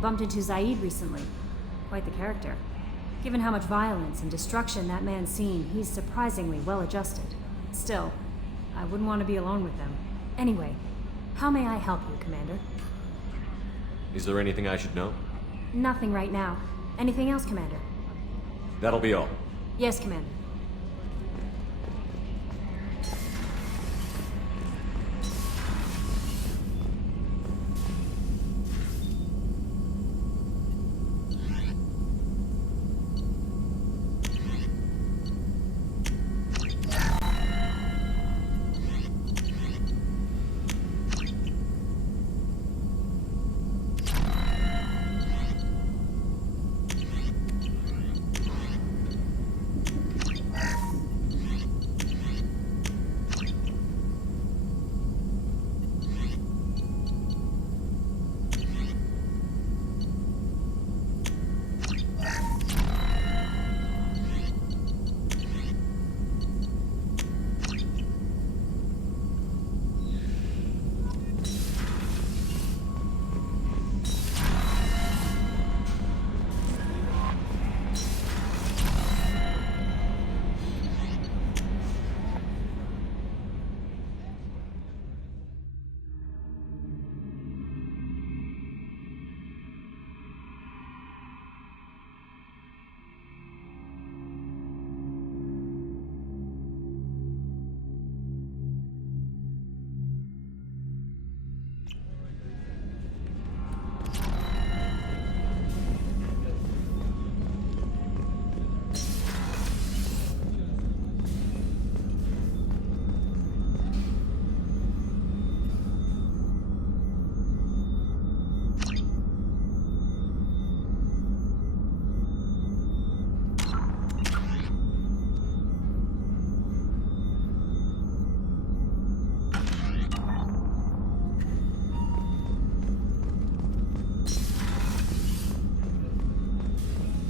bumped into Zaid recently. Quite the character. Given how much violence and destruction that man's seen, he's surprisingly well adjusted. Still, I wouldn't want to be alone with them. Anyway, how may I help you, Commander? Is there anything I should know? Nothing right now. Anything else, Commander? That'll be all. Yes, Commander.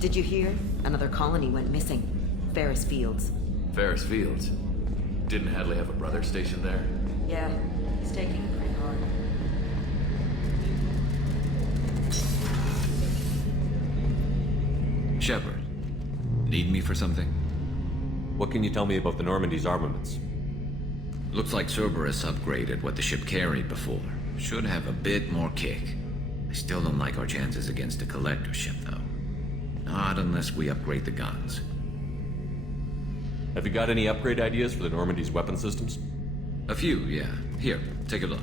Did you hear? Another colony went missing. Ferris Fields. Ferris Fields? Didn't Hadley have a brother stationed there? Yeah, he's taking it pretty hard. Shepard, need me for something? What can you tell me about the Normandy's armaments? Looks like Cerberus upgraded what the ship carried before. Should have a bit more kick. I still don't like our chances against a collector ship, though. Not unless we upgrade the guns. Have you got any upgrade ideas for the Normandy's weapon systems? A few, yeah. Here, take a look.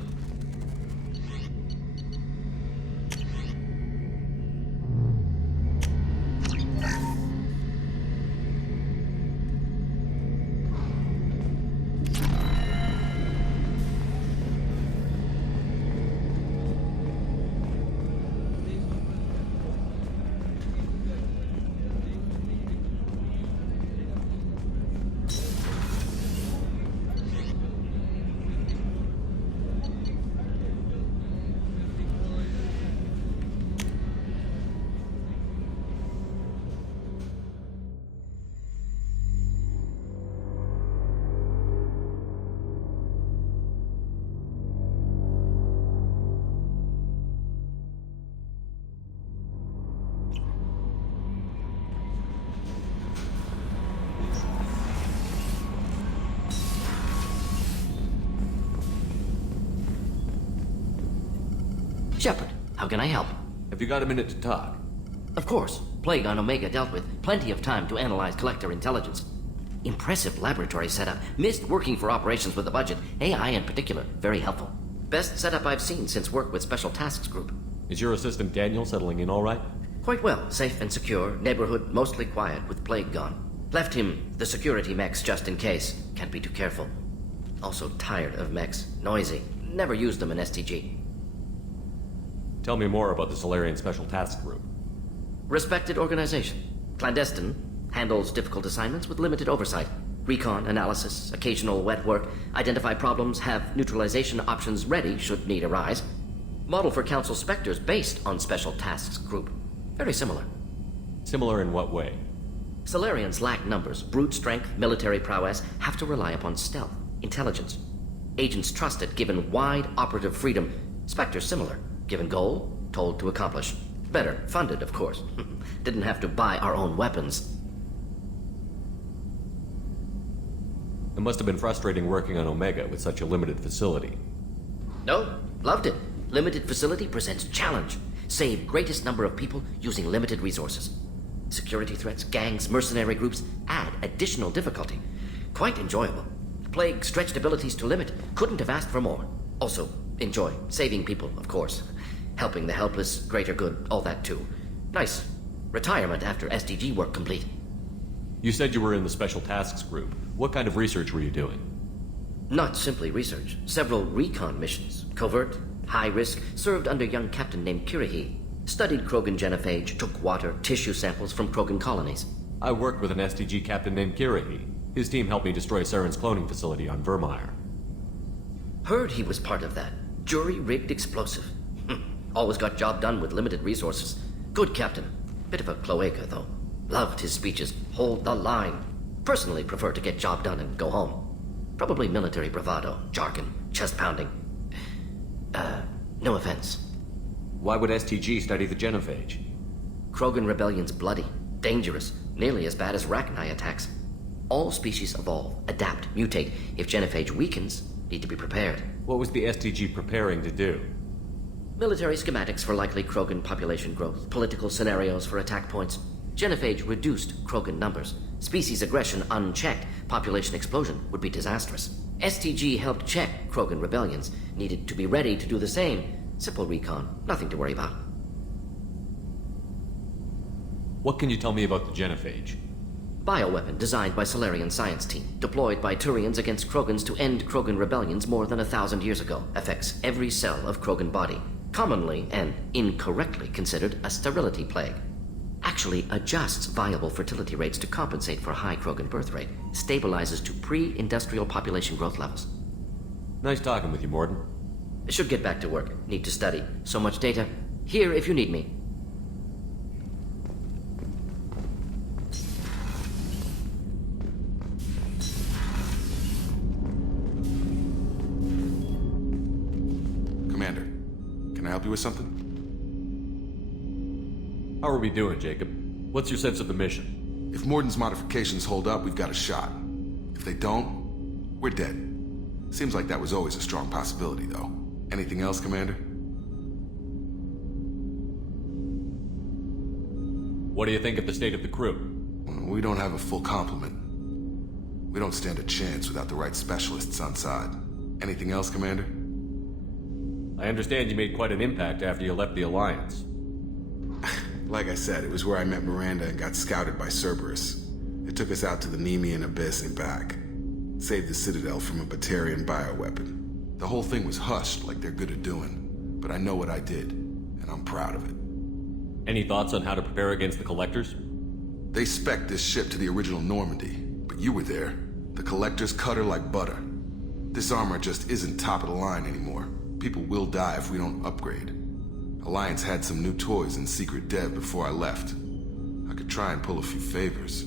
Shepard, how can I help? Have you got a minute to talk? Of course. Plague on Omega dealt with. Plenty of time to analyze collector intelligence. Impressive laboratory setup. Missed working for operations with a budget. AI in particular. Very helpful. Best setup I've seen since work with Special Tasks Group. Is your assistant Daniel settling in all right? Quite well. Safe and secure. Neighborhood mostly quiet with Plague gone. Left him the security mechs just in case. Can't be too careful. Also tired of mechs. Noisy. Never used them in STG. Tell me more about the Solarian Special Task Group. Respected organization. Clandestine. Handles difficult assignments with limited oversight. Recon, analysis, occasional wet work. Identify problems, have neutralization options ready should need arise. Model for Council Spectres based on Special Tasks Group. Very similar. Similar in what way? Solarians lack numbers, brute strength, military prowess, have to rely upon stealth, intelligence. Agents trusted given wide operative freedom. Spectres similar. Given goal, told to accomplish. Better funded, of course. Didn't have to buy our own weapons. It must have been frustrating working on Omega with such a limited facility. No, loved it. Limited facility presents challenge. Save greatest number of people using limited resources. Security threats, gangs, mercenary groups add additional difficulty. Quite enjoyable. Plague stretched abilities to limit. Couldn't have asked for more. Also, enjoy. Saving people, of course. Helping the helpless, greater good, all that too. Nice. Retirement after SDG work complete. You said you were in the Special Tasks Group. What kind of research were you doing? Not simply research. Several recon missions. Covert, high risk, served under young captain named Kirihi. Studied Krogan genophage, took water, tissue samples from Krogan colonies. I worked with an SDG captain named Kirihi. His team helped me destroy Saren's cloning facility on Vermeer. Heard he was part of that. Jury-rigged explosive. Always got job done with limited resources. Good captain. Bit of a cloaca, though. Loved his speeches. Hold the line. Personally prefer to get job done and go home. Probably military bravado, jargon, chest pounding. No offense. Why would STG study the genophage? Krogan rebellion's bloody, dangerous, nearly as bad as Rachni attacks. All species evolve, adapt, mutate. If genophage weakens, need to be prepared. What was the STG preparing to do? Military schematics for likely Krogan population growth, political scenarios for attack points. Genophage reduced Krogan numbers. Species aggression unchecked, population explosion would be disastrous. STG helped check Krogan rebellions, needed to be ready to do the same. Simple recon, nothing to worry about. What can you tell me about the genophage? Bioweapon designed by Solarian science team, deployed by Turians against Krogans to end Krogan rebellions more than 1,000 years ago. Affects every cell of Krogan body. Commonly and incorrectly considered a sterility plague. Actually adjusts viable fertility rates to compensate for high Krogan birth rate. Stabilizes to pre-industrial population growth levels. Nice talking with you, Morden. Should get back to work. Need to study. So much data. Here if you need me. Commander, can I help you with something? How are we doing, Jacob? What's your sense of the mission? If Morden's modifications hold up, we've got a shot. If they don't, we're dead. Seems like that was always a strong possibility, though. Anything else, Commander? What do you think of the state of the crew? We don't have a full complement. We don't stand a chance without the right specialists on side. Anything else, Commander? I understand you made quite an impact after you left the Alliance. Like I said, it was where I met Miranda and got scouted by Cerberus. It took us out to the Nemean Abyss and back. Saved the Citadel from a Batarian bioweapon. The whole thing was hushed like they're good at doing. But I know what I did, and I'm proud of it. Any thoughts on how to prepare against the Collectors? They spec'd this ship to the original Normandy, but you were there. The Collectors cut her like butter. This armor just isn't top of the line anymore. People will die if we don't upgrade. Alliance had some new toys in secret dev before I left. I could try and pull a few favors.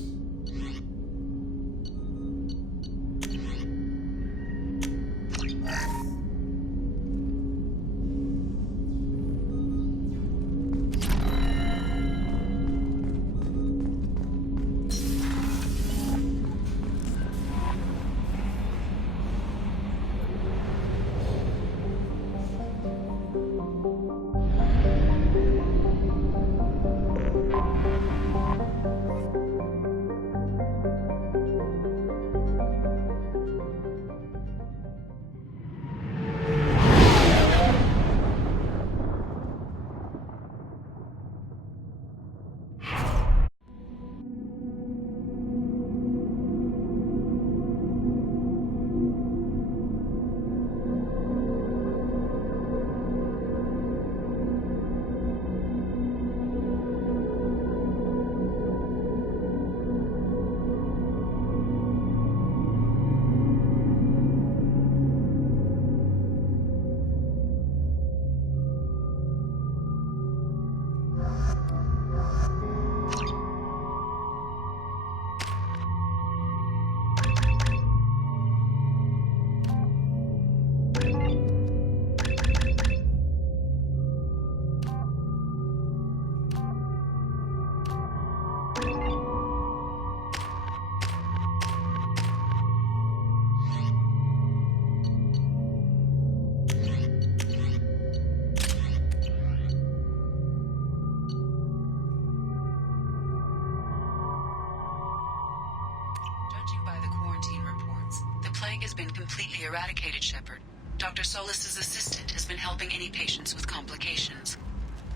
has been completely eradicated, Shepard. Dr. Solis's assistant has been helping any patients with complications.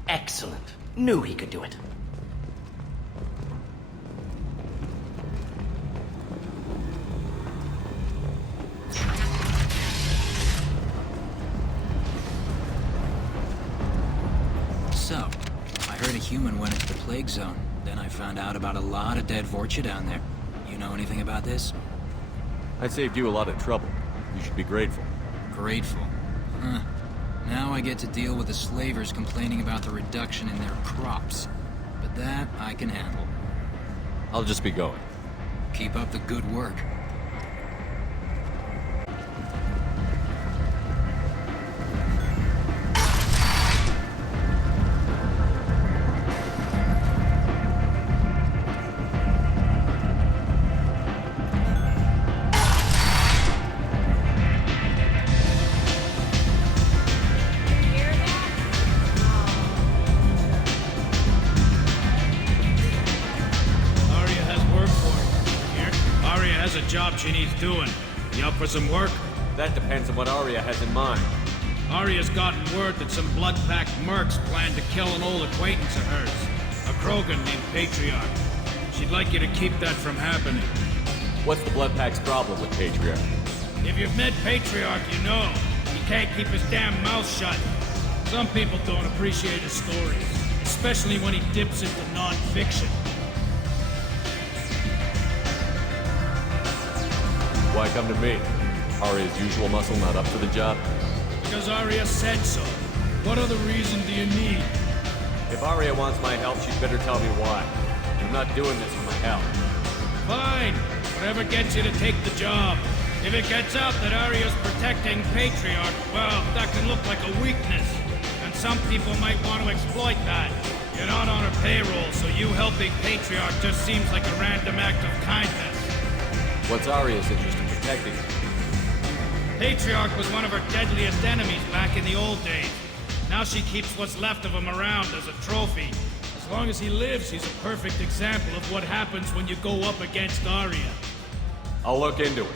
Excellent. Knew he could do it. So, I heard a human went into the plague zone. Then I found out about a lot of dead Vorcha down there. You know anything about this? I saved you a lot of trouble. You should be grateful. Grateful. Huh. Now I get to deal with the slavers complaining about the reduction in their crops. But that I can handle. I'll just be going. Keep up the good work. Job she needs doing. You up for some work? That depends on what Arya has in mind. Arya's gotten word that some blood-packed mercs plan to kill an old acquaintance of hers, a Krogan named Patriarch. She'd like you to keep that from happening. What's the Bloodpack's problem with Patriarch? If you've met Patriarch, you know. He can't keep his damn mouth shut. Some people don't appreciate his stories, especially when he dips into non-fiction. Why come to me? Arya's usual muscle not up for the job? Because Arya said so. What other reason do you need? If Arya wants my help, she'd better tell me why. I'm not doing this for my help. Fine. Whatever gets you to take the job. If it gets out that Arya's protecting Patriarch, well, that can look like a weakness. And some people might want to exploit that. You're not on her payroll, so you helping Patriarch just seems like a random act of kindness. What's Arya's interest in protecting him? Patriarch was one of her deadliest enemies back in the old days. Now she keeps what's left of him around as a trophy. As long as he lives, he's a perfect example of what happens when you go up against Arya. I'll look into it.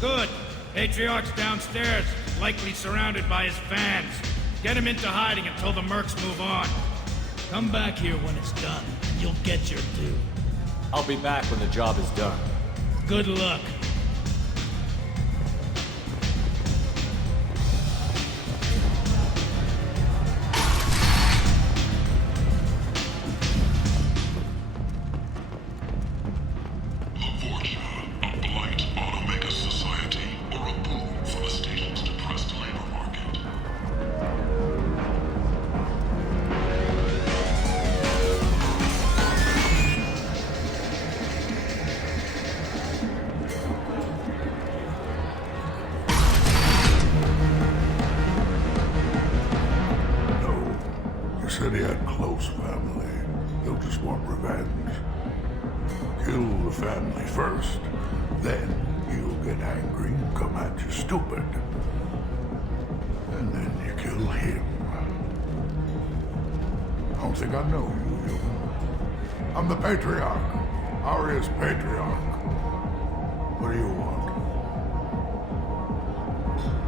Good. Patriarch's downstairs, likely surrounded by his fans. Get him into hiding until the mercs move on. Come back here when it's done, and you'll get your due. I'll be back when the job is done. Good luck. Said he had close family. He'll just want revenge. Kill the family first, then he'll get angry and come at you stupid. And then you kill him. I don't think I know you, human. I'm the Patriarch. Arya's Patriarch. What do you want?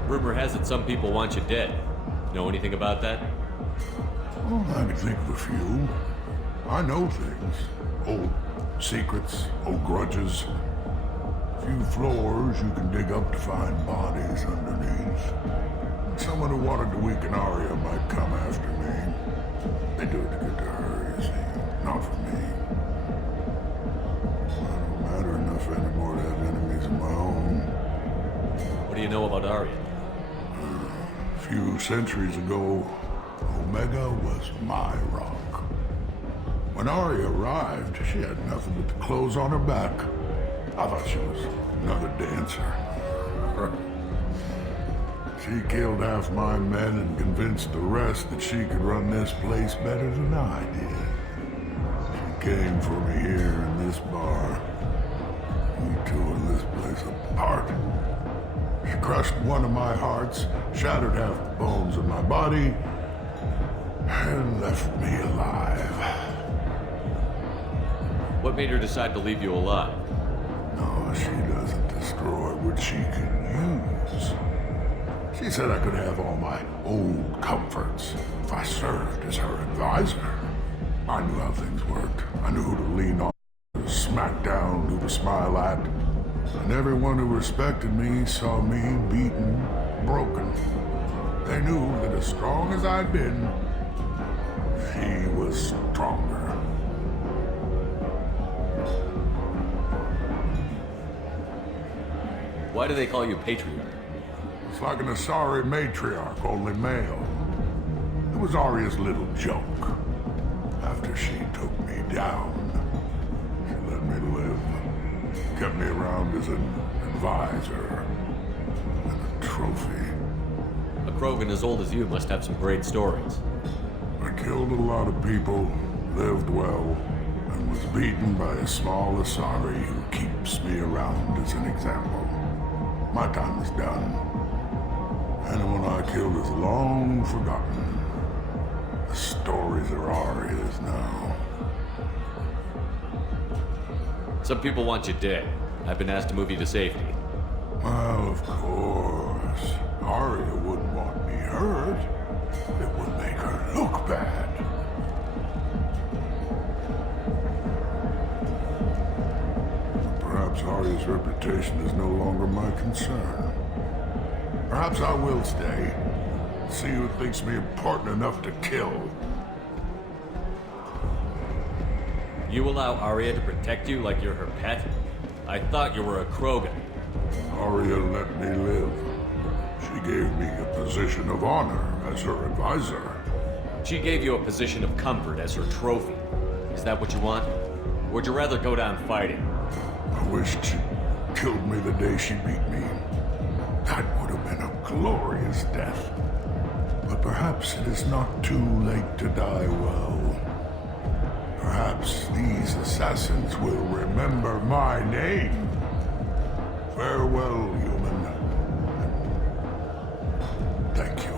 Rumor has it some people want you dead. Know anything about that? Well, I can think of a few. I know things. Old secrets, old grudges. A few floors you can dig up to find bodies underneath. Someone who wanted to weaken Arya might come after me. They do it to get to her, you see. Not for me. I don't matter enough anymore to have enemies of my own. What do you know about Arya? A few centuries ago, Omega was my rock. When Arya arrived, she had nothing but the clothes on her back. I thought she was another dancer. She killed half my men and convinced the rest that she could run this place better than I did. She came for me here in this bar. We tore this place apart. She crushed one of my hearts, shattered half the bones in my body, and left me alive. What made her decide to leave you alive? No, she doesn't destroy what she can use. She said I could have all my old comforts if I served as her advisor. I knew how things worked. I knew who to lean on, who to smack down, who to smile at. And everyone who respected me saw me beaten, broken. They knew that as strong as I'd been, she was stronger. Why do they call you Patriarch? It's like an Asari matriarch, only male. It was Arya's little joke. After she took me down, she let me live. Kept me around as an advisor and a trophy. A Krogan as old as you must have some great stories. I killed a lot of people, lived well, and was beaten by a small Asari who keeps me around as an example. My time is done. Anyone I killed is long forgotten. The stories are Arya's now. Some people want you dead. I've been asked to move you to safety. Well, of course. Arya wouldn't want me hurt. It would make her look bad. Perhaps Arya's reputation is no longer my concern. Perhaps I will stay. See who thinks me important enough to kill. You allow Arya to protect you like you're her pet? I thought you were a Krogan. Arya let me live. She gave me a position of honor as her advisor. She gave you a position of comfort as her trophy. Is that what you want? Or would you rather go down fighting? I wished she'd killed me the day she beat me. That would have been a glorious death. But perhaps it is not too late to die well. Perhaps these assassins will remember my name. Farewell, human. Thank you.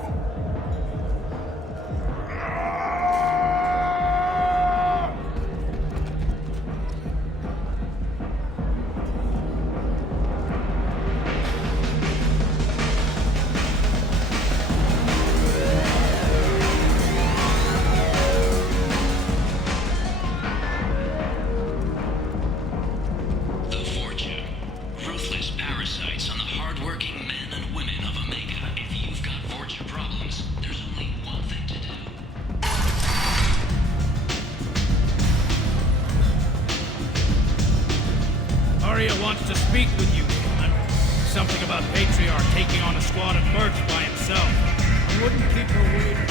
Arya wants to speak with you, human. Something about Patriarch taking on a squad of mercs by himself. I wouldn't keep her waiting.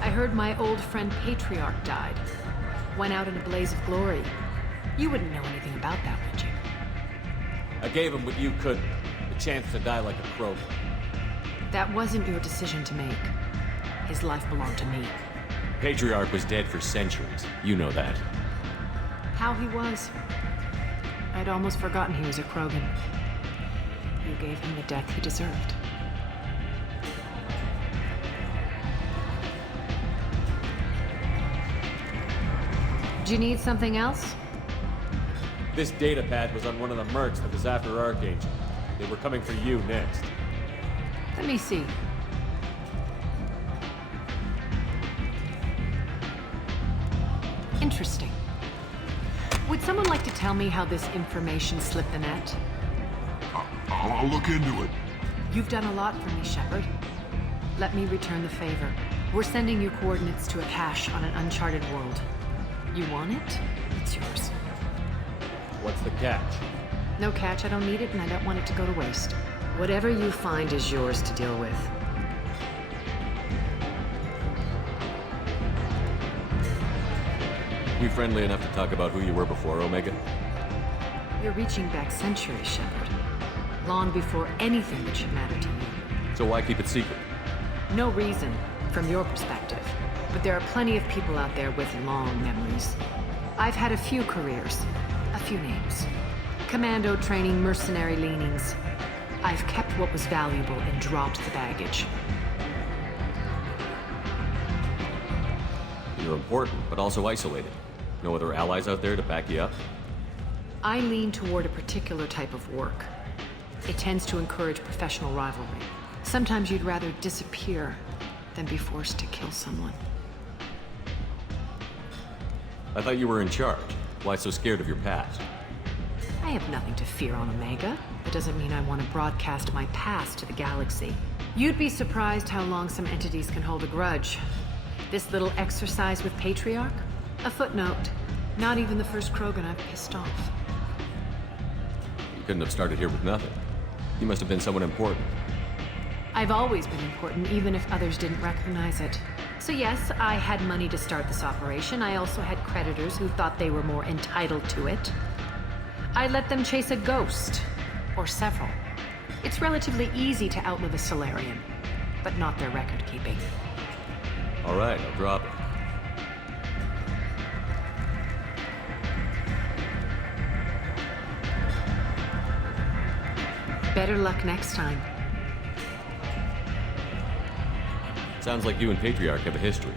I heard my old friend Patriarch died. Went out in a blaze of glory. You wouldn't know anything about that, would you? I gave him what you couldn't. The chance to die like a Krogan. That wasn't your decision to make. His life belonged to me. Patriarch was dead for centuries. You know that. How he was. I'd almost forgotten he was a Krogan. You gave him the death he deserved. Do you need something else? This data pad was on one of the mercs that was after Archangel. They were coming for you next. Let me see. Interesting. Would someone like to tell me how this information slipped the net? I'll look into it. You've done a lot for me, Shepard. Let me return the favor. We're sending you coordinates to a cache on an uncharted world. You want it? It's yours. What's the catch? No catch, I don't need it, and I don't want it to go to waste. Whatever you find is yours to deal with. We friendly enough to talk about who you were before, Omega? You're reaching back centuries, Shepard. Long before anything that should matter to you. So why keep it secret? No reason, from your perspective. But there are plenty of people out there with long memories. I've had a few careers, a few names. Commando training, mercenary leanings. I've kept what was valuable and dropped the baggage. You're important, but also isolated. No other allies out there to back you up? I lean toward a particular type of work. It tends to encourage professional rivalry. Sometimes you'd rather disappear than be forced to kill someone. I thought you were in charge. Why so scared of your past? I have nothing to fear on Omega. That doesn't mean I want to broadcast my past to the galaxy. You'd be surprised how long some entities can hold a grudge. This little exercise with Patriarch? A footnote. Not even the first Krogan I've pissed off. You couldn't have started here with nothing. You must have been someone important. I've always been important, even if others didn't recognize it. So yes, I had money to start this operation. I also had creditors who thought they were more entitled to it. I let them chase a ghost. Or several. It's relatively easy to outlive a Solarian, but not their record-keeping. All right, I'll drop it. Better luck next time. Sounds like you and Patriarch have a history.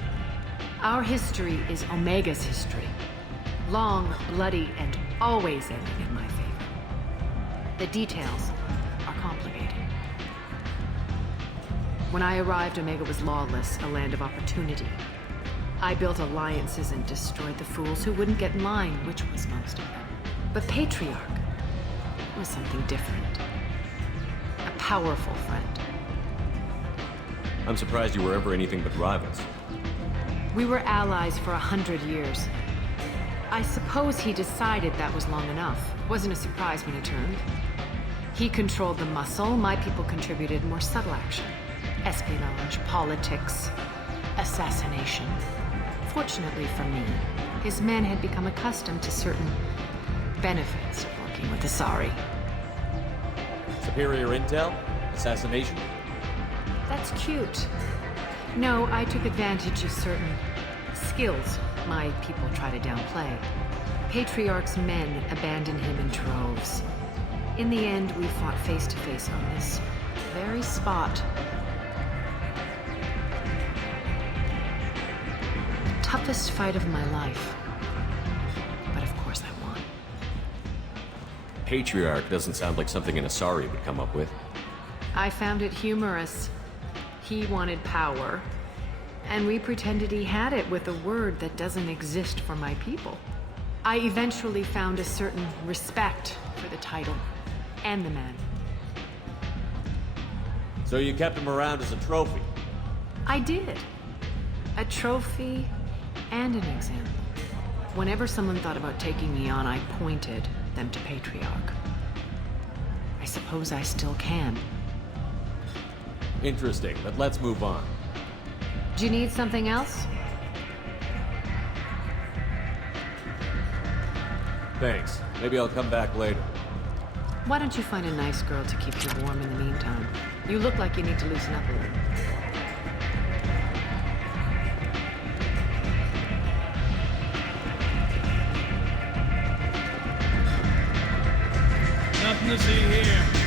Our history is Omega's history. Long, bloody, and always ending in my favor. The details are complicated. When I arrived, Omega was lawless, a land of opportunity. I built alliances and destroyed the fools who wouldn't get in line, which was most of them. But Patriarch was something different. A powerful friend. I'm surprised you were ever anything but rivals. We were allies for 100 years. I suppose he decided that was long enough. Wasn't a surprise when he turned. He controlled the muscle, my people contributed more subtle action. Espionage, politics, assassination. Fortunately for me, his men had become accustomed to certain benefits of working with Asari. Superior intel? Assassination? That's cute. No, I took advantage of certain skills my people try to downplay. Patriarch's men abandoned him in droves. In the end, we fought face to face on this very spot. The toughest fight of my life. But of course I won. Patriarch doesn't sound like something an Asari would come up with. I found it humorous. He wanted power, and we pretended he had it with a word that doesn't exist for my people. I eventually found a certain respect for the title and the man. So you kept him around as a trophy? I did. A trophy and an example. Whenever someone thought about taking me on, I pointed them to Patriarch. I suppose I still can. Interesting, but let's move on. Do you need something else? Thanks. Maybe I'll come back later. Why don't you find a nice girl to keep you warm in the meantime? You look like you need to loosen up a little. Nothing to see here.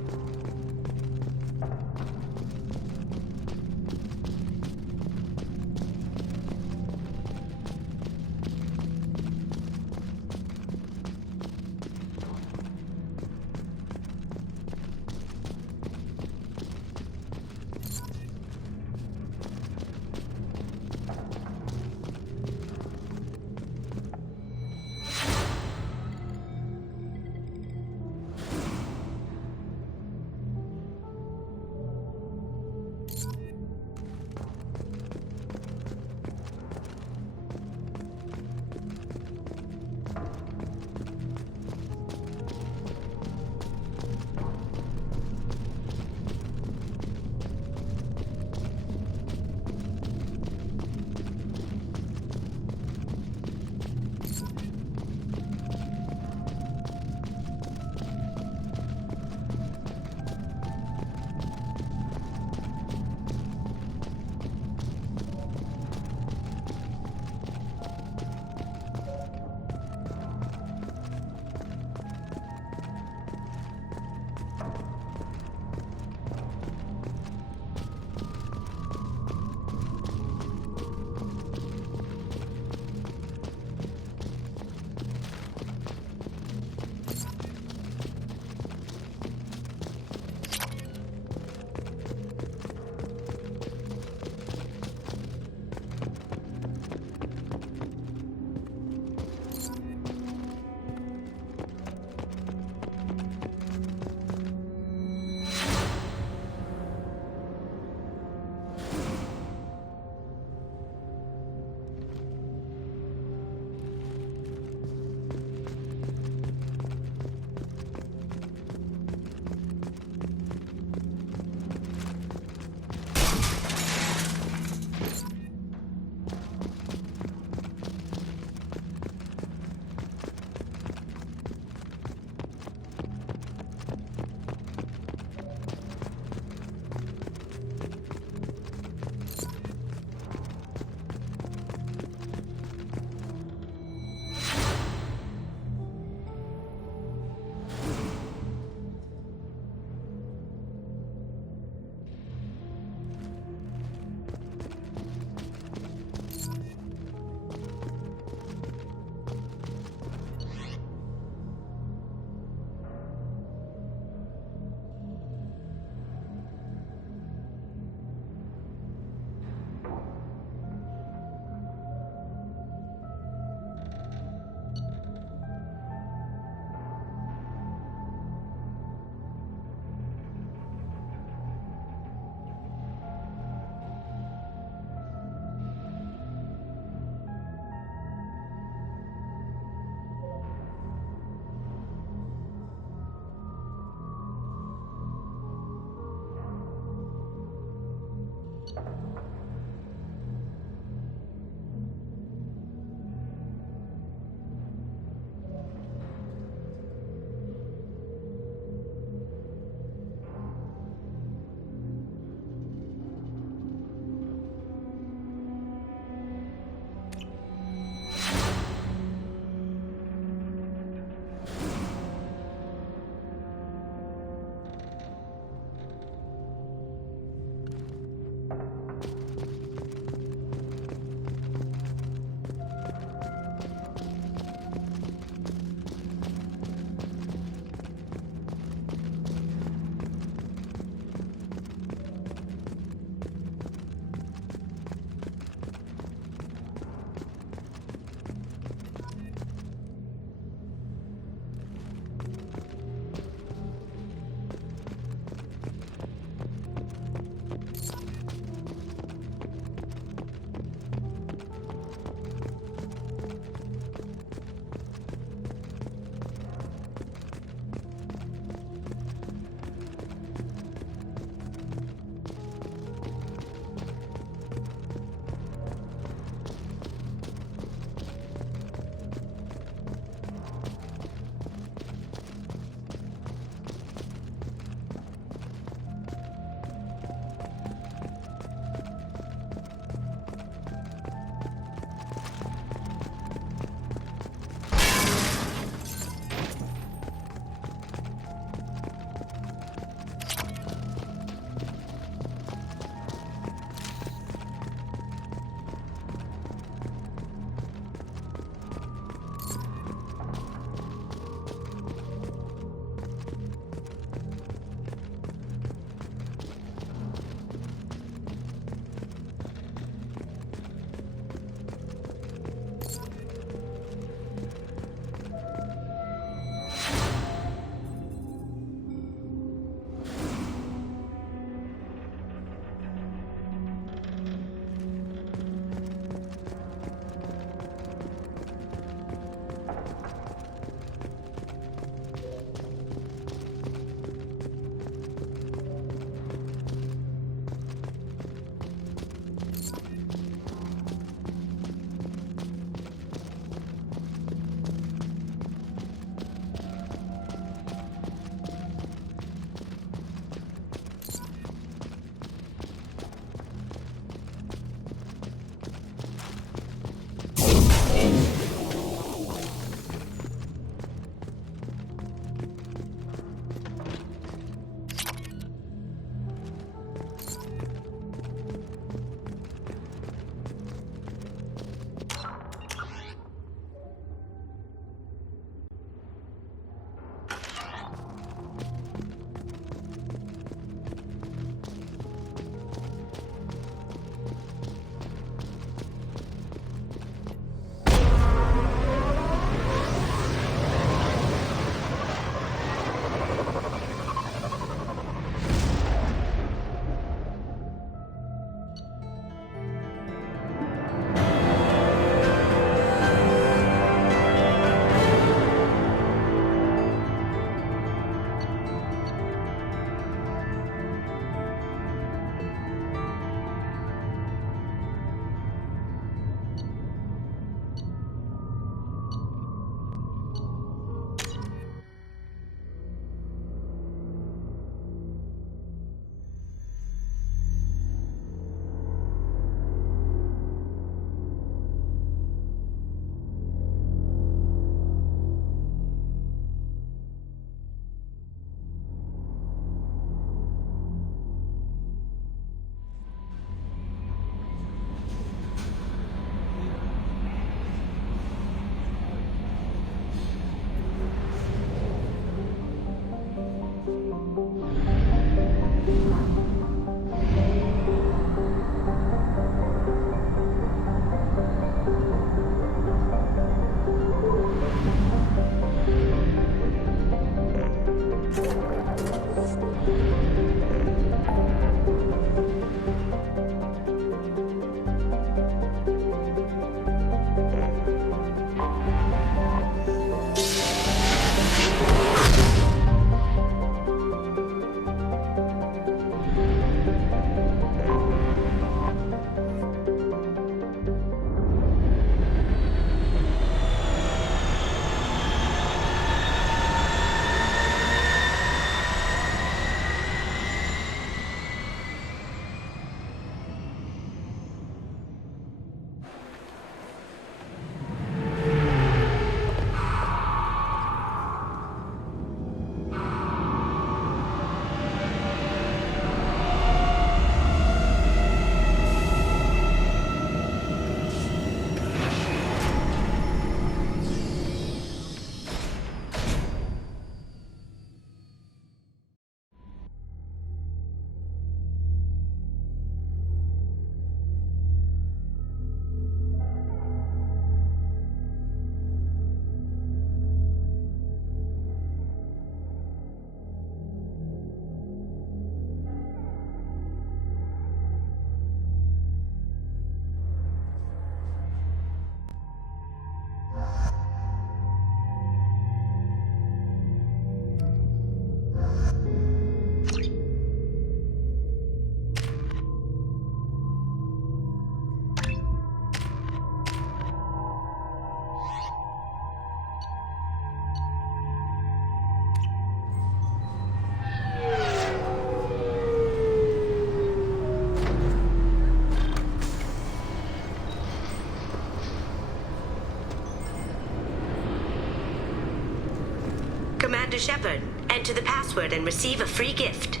Shepard. Enter the password and receive a free gift.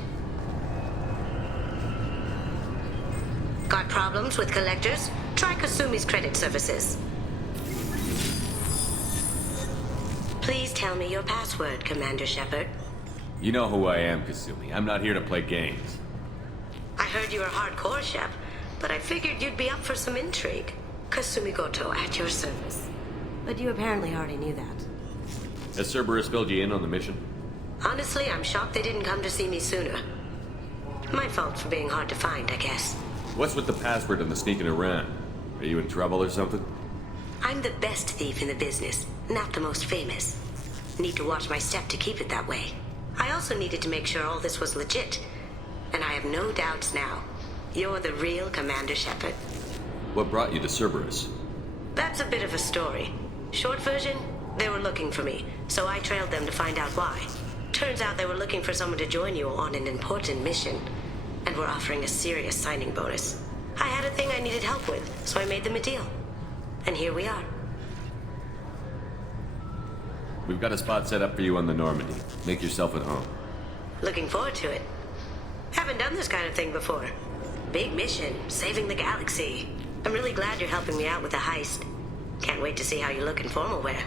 Got problems with collectors? Try Kasumi's credit services. Please tell me your password, Commander Shepard. You know who I am, Kasumi. I'm not here to play games. I heard you were hardcore, Shep, but I figured you'd be up for some intrigue. Kasumi Goto at your service. But you apparently already knew that. Has Cerberus filled you in on the mission? Honestly, I'm shocked they didn't come to see me sooner. My fault for being hard to find, I guess. What's with the password and the sneaking around? Are you in trouble or something? I'm the best thief in the business, not the most famous. Need to watch my step to keep it that way. I also needed to make sure all this was legit. And I have no doubts now. You're the real Commander Shepard. What brought you to Cerberus? That's a bit of a story. Short version, they were looking for me, so I trailed them to find out why. Turns out they were looking for someone to join you on an important mission, and were offering a serious signing bonus. I had a thing I needed help with, so I made them a deal. And here we are. We've got a spot set up for you on the Normandy. Make yourself at home. Looking forward to it. Haven't done this kind of thing before. Big mission, saving the galaxy. I'm really glad you're helping me out with the heist. Can't wait to see how you look in formal wear.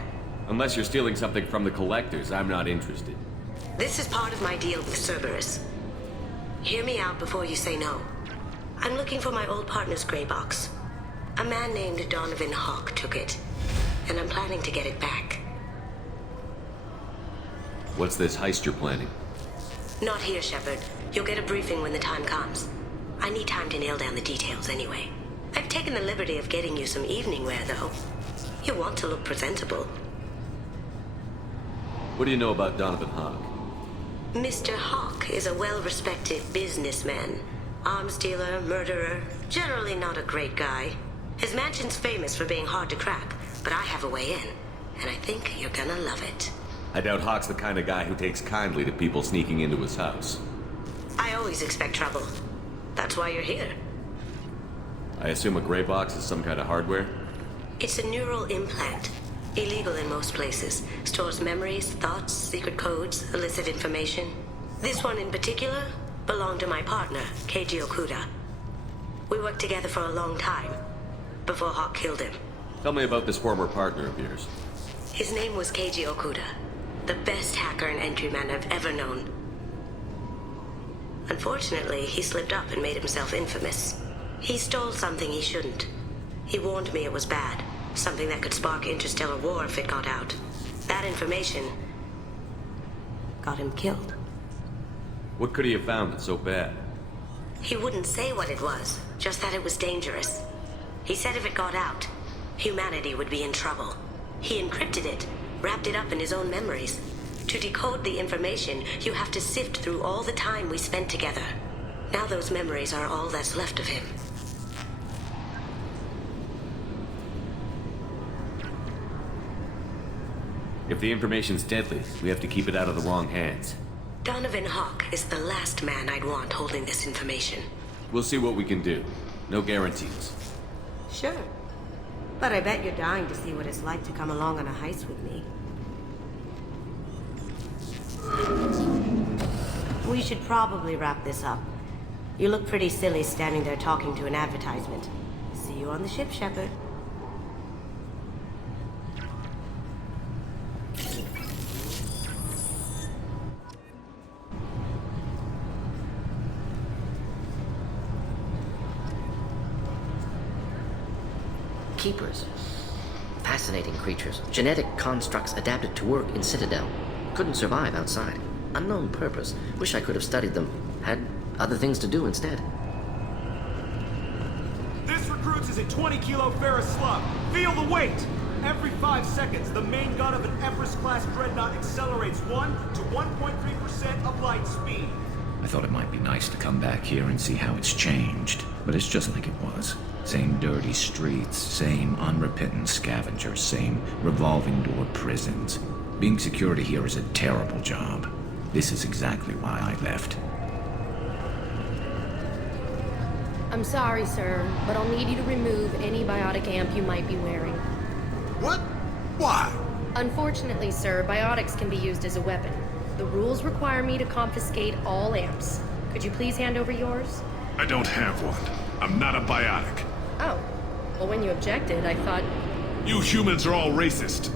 Unless you're stealing something from the collectors, I'm not interested. This is part of my deal with Cerberus. Hear me out before you say no. I'm looking for my old partner's gray box. A man named Donovan Hawk took it, and I'm planning to get it back. What's this heist you're planning? Not here, Shepard. You'll get a briefing when the time comes. I need time to nail down the details anyway. I've taken the liberty of getting you some evening wear, though. You want to look presentable. What do you know about Donovan Hawk? Mr. Hawk is a well-respected businessman. Arms dealer, murderer, generally not a great guy. His mansion's famous for being hard to crack, but I have a way in, and I think you're gonna love it. I doubt Hawk's the kind of guy who takes kindly to people sneaking into his house. I always expect trouble. That's why you're here. I assume a gray box is some kind of hardware? It's a neural implant. Illegal in most places. Stores memories, thoughts, secret codes, illicit information. This one in particular belonged to my partner, Keiji Okuda. We worked together for a long time, before Hawk killed him. Tell me about this former partner of yours. His name was Keiji Okuda, the best hacker and entryman I've ever known. Unfortunately, he slipped up and made himself infamous. He stole something he shouldn't. He warned me it was bad, something that could spark interstellar war if it got out. That information got him killed. What could he have found that's so bad? He wouldn't say what it was, just that it was dangerous. He said if it got out, humanity would be in trouble. He encrypted it, wrapped it up in his own memories. To decode the information, you have to sift through all the time we spent together. Now those memories are all that's left of him. If the information's deadly, we have to keep it out of the wrong hands. Donovan Hawk is the last man I'd want holding this information. We'll see what we can do. No guarantees. Sure. But I bet you're dying to see what it's like to come along on a heist with me. We should probably wrap this up. You look pretty silly standing there talking to an advertisement. See you on the ship, Shepard. Keepers. Fascinating creatures. Genetic constructs adapted to work in Citadel. Couldn't survive outside. Unknown purpose. Wish I could have studied them. Had other things to do instead. This recruits is a 20-kilo ferrous slug. Feel the weight! Every 5 seconds, the main gun of an Empress-class dreadnought accelerates 1 to 1.3% of light speed. I thought it might be nice to come back here and see how it's changed, but it's just like it was. Same dirty streets, same unrepentant scavengers, same revolving door prisons. Being security here is a terrible job. This is exactly why I left. I'm sorry, sir, but I'll need you to remove any biotic amp you might be wearing. What? Why? Unfortunately, sir, biotics can be used as a weapon. The rules require me to confiscate all amps. Could you please hand over yours? I don't have one. I'm not a biotic. Oh. Well, when you objected, I thought... You humans are all racist.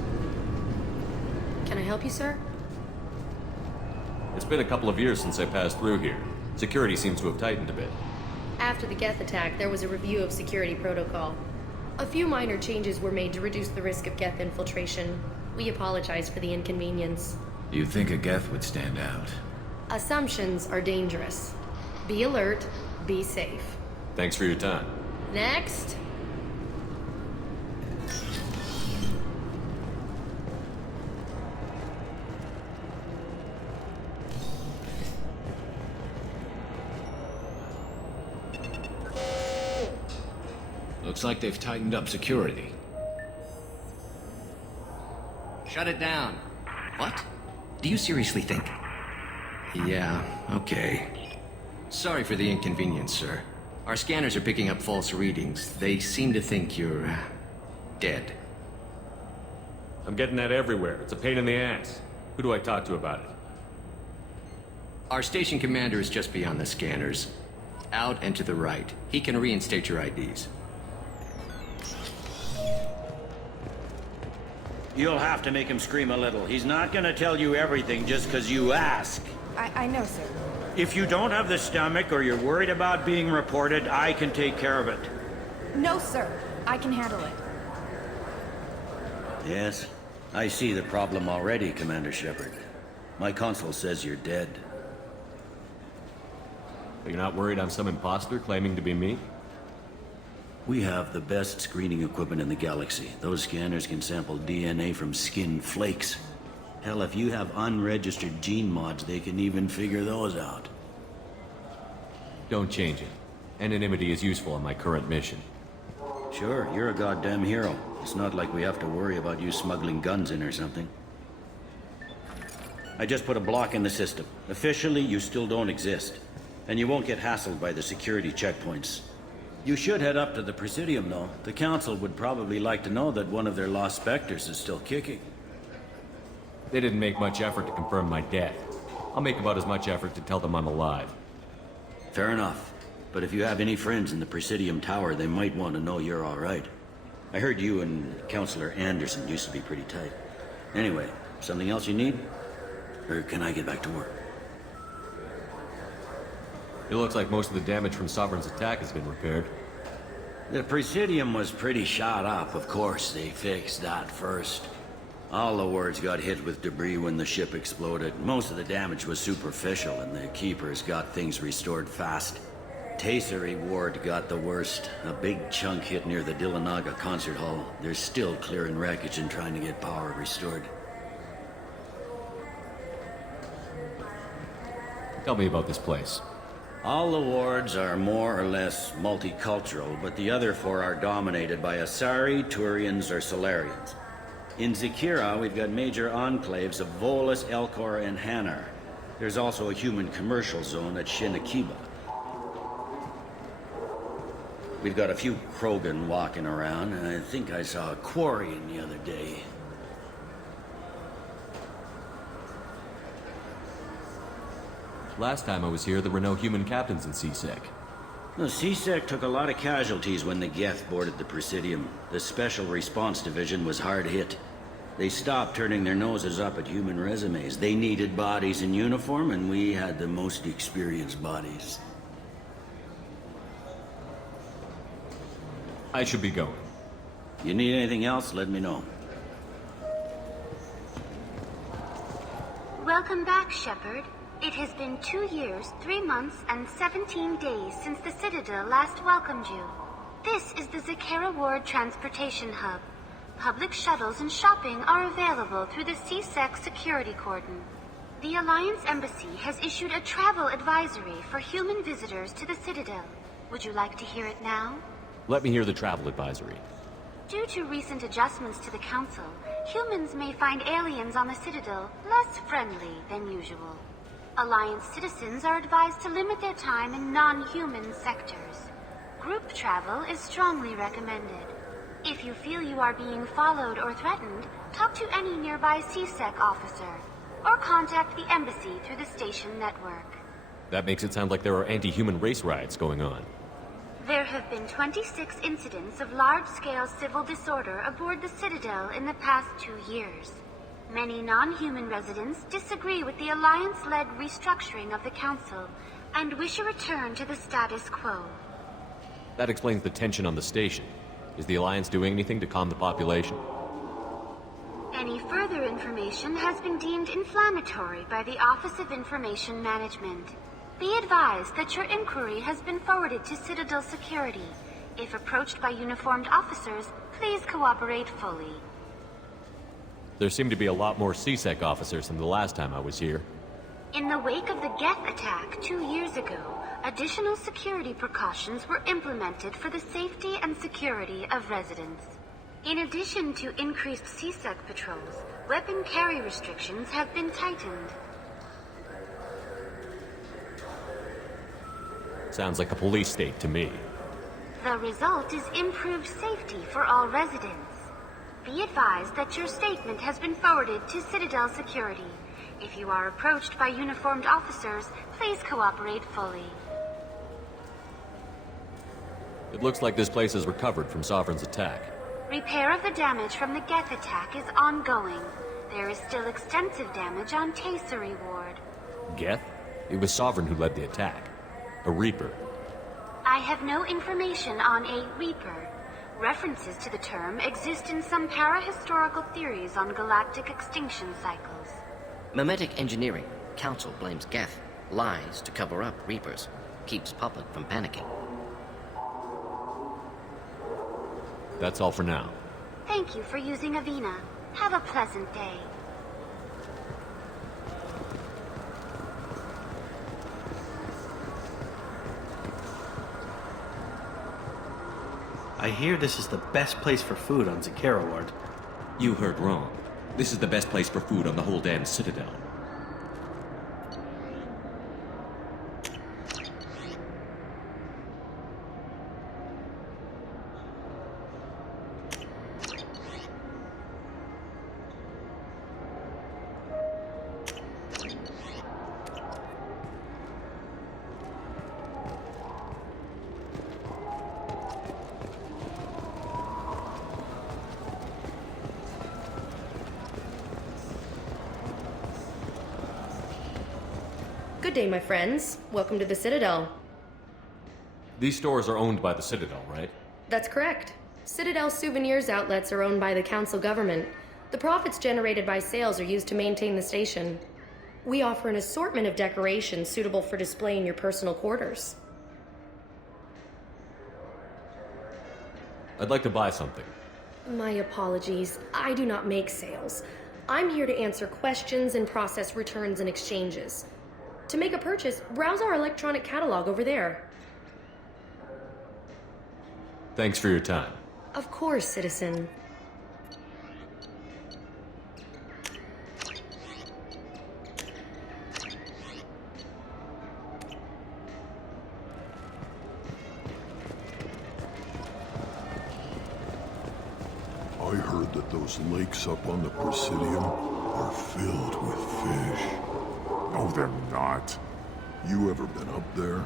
Can I help you, sir? It's been a couple of years since I passed through here. Security seems to have tightened a bit. After the Geth attack, there was a review of security protocol. A few minor changes were made to reduce the risk of Geth infiltration. We apologize for the inconvenience. You think a Geth would stand out? Assumptions are dangerous. Be alert, be safe. Thanks for your time. Next. Looks like they've tightened up security. Shut it down. What? Do you seriously think? Yeah, okay. Sorry for the inconvenience, sir. Our scanners are picking up false readings. They seem to think you're... dead. I'm getting that everywhere. It's a pain in the ass. Who do I talk to about it? Our station commander is just beyond the scanners. Out and to the right. He can reinstate your IDs. You'll have to make him scream a little. He's not gonna tell you everything just because you ask. I know, sir. If you don't have the stomach or you're worried about being reported, I can take care of it. No, sir. I can handle it. Yes, I see the problem already, Commander Shepard. My console says you're dead. You're not worried I'm some imposter claiming to be me? We have the best screening equipment in the galaxy. Those scanners can sample DNA from skin flakes. Hell, if you have unregistered gene mods, they can even figure those out. Don't change it. Anonymity is useful on my current mission. Sure, you're a goddamn hero. It's not like we have to worry about you smuggling guns in or something. I just put a block in the system. Officially, you still don't exist. And you won't get hassled by the security checkpoints. You should head up to the Presidium, though. The Council would probably like to know that one of their lost specters is still kicking. They didn't make much effort to confirm my death. I'll make about as much effort to tell them I'm alive. Fair enough. But if you have any friends in the Presidium Tower, they might want to know you're all right. I heard you and Counselor Anderson used to be pretty tight. Anyway, something else you need? Or can I get back to work? It looks like most of the damage from Sovereign's attack has been repaired. The Presidium was pretty shot up, of course. They fixed that first. All the wards got hit with debris when the ship exploded. Most of the damage was superficial, and the Keepers got things restored fast. Tasery Ward got the worst. A big chunk hit near the Dillanaga concert hall. They're still clearing wreckage and trying to get power restored. Tell me about this place. All the wards are more or less multicultural, but the other four are dominated by Asari, Turians, or Solarians. In Zakira, we've got major enclaves of Volus, Elcor, and Hanar. There's also a human commercial zone at Shinakiba. We've got a few Krogan walking around, and I think I saw a Quarian the other day. Last time I was here, there were no human captains in CSEC. The CSEC took a lot of casualties when the Geth boarded the Presidium. The Special Response Division was hard hit. They stopped turning their noses up at human resumes. They needed bodies in uniform, and we had the most experienced bodies. I should be going. You need anything else, let me know. Welcome back, Shepard. It has been 2 years, 3 months, and 17 days since the Citadel last welcomed you. This is the Zakera Ward Transportation Hub. Public shuttles and shopping are available through the CSEC security cordon. The Alliance Embassy has issued a travel advisory for human visitors to the Citadel. Would you like to hear it now? Let me hear the travel advisory. Due to recent adjustments to the Council, humans may find aliens on the Citadel less friendly than usual. Alliance citizens are advised to limit their time in non-human sectors. Group travel is strongly recommended. If you feel you are being followed or threatened, talk to any nearby CSEC officer. or contact the embassy through the station network. That makes it sound like there are anti-human race riots going on. There have been 26 incidents of large-scale civil disorder aboard the Citadel in the past 2 years. Many non-human residents disagree with the Alliance-led restructuring of the Council and wish a return to the status quo. That explains the tension on the station. Is the Alliance doing anything to calm the population? Any further information has been deemed inflammatory by the Office of Information Management. Be advised that your inquiry has been forwarded to Citadel Security. If approached by uniformed officers, please cooperate fully. There seem to be a lot more CSEC officers than the last time I was here. In the wake of the Geth attack 2 years ago, additional security precautions were implemented for the safety and security of residents. In addition to increased CSEC patrols, weapon carry restrictions have been tightened. Sounds like a police state to me. The result is improved safety for all residents. Be advised that your statement has been forwarded to Citadel Security. If you are approached by uniformed officers, please cooperate fully. It looks like this place has recovered from Sovereign's attack. Repair of the damage from the Geth attack is ongoing. There is still extensive damage on Tasery Ward. Geth? It was Sovereign who led the attack. A Reaper. I have no information on a Reaper. References to the term exist in some para-historical theories on galactic extinction cycles. Memetic engineering. Council blames Geth. Lies to cover up Reapers. Keeps public from panicking. That's all for now. Thank you for using Avena. Have a pleasant day. I hear this is the best place for food on Zakera Ward. You heard wrong. This is the best place for food on the whole damn Citadel. Good day, my friends. Welcome to the Citadel. These stores are owned by the Citadel, right? That's correct. Citadel souvenirs outlets are owned by the Council government. The profits generated by sales are used to maintain the station. We offer an assortment of decorations suitable for display in your personal quarters. I'd like to buy something. My apologies. I do not make sales. I'm here to answer questions and process returns and exchanges. To make a purchase, browse our electronic catalog over there. Thanks for your time. Of course, citizen. I heard that those lakes up on the Presidium are filled with fish. No, they're not. You ever been up there?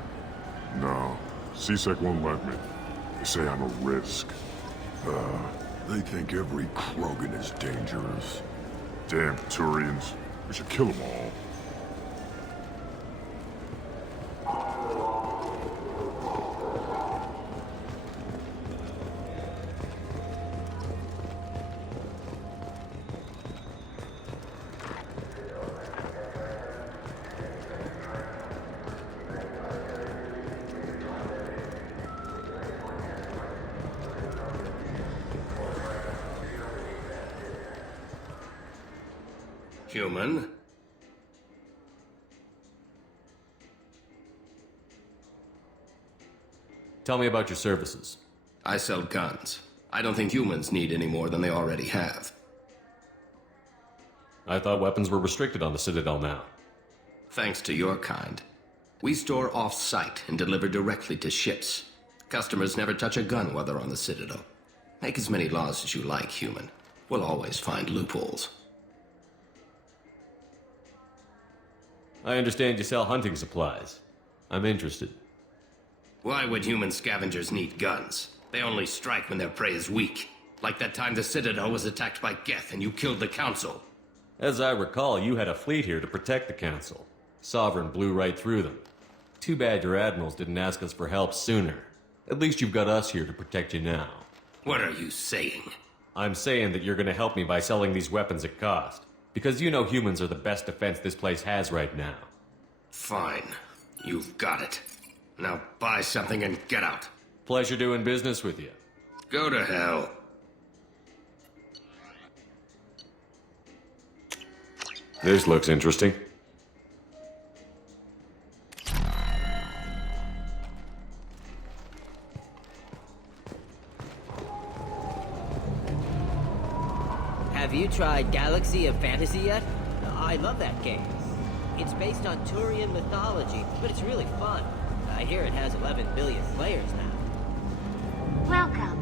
No. CSEC won't let me. They say I'm a risk. They think every Krogan is dangerous. Damn Turians. We should kill them all. Human? Tell me about your services. I sell guns. I don't think humans need any more than they already have. I thought weapons were restricted on the Citadel now. Thanks to your kind. We store off-site and deliver directly to ships. Customers never touch a gun while they're on the Citadel. Make as many laws as you like, human. We'll always find loopholes. I understand you sell hunting supplies. I'm interested. Why would human scavengers need guns? They only strike when their prey is weak. Like that time the Citadel was attacked by Geth and you killed the Council. As I recall, you had a fleet here to protect the Council. Sovereign blew right through them. Too bad your admirals didn't ask us for help sooner. At least you've got us here to protect you now. What are you saying? I'm saying that you're gonna help me by selling these weapons at cost. Because you know humans are the best defense this place has right now. Fine. You've got it. Now buy something and get out. Pleasure doing business with you. Go to hell. This looks interesting. Have you tried Galaxy of Fantasy yet? I love that game. It's based on Turian mythology, but it's really fun. I hear it has 11 billion players now. Welcome.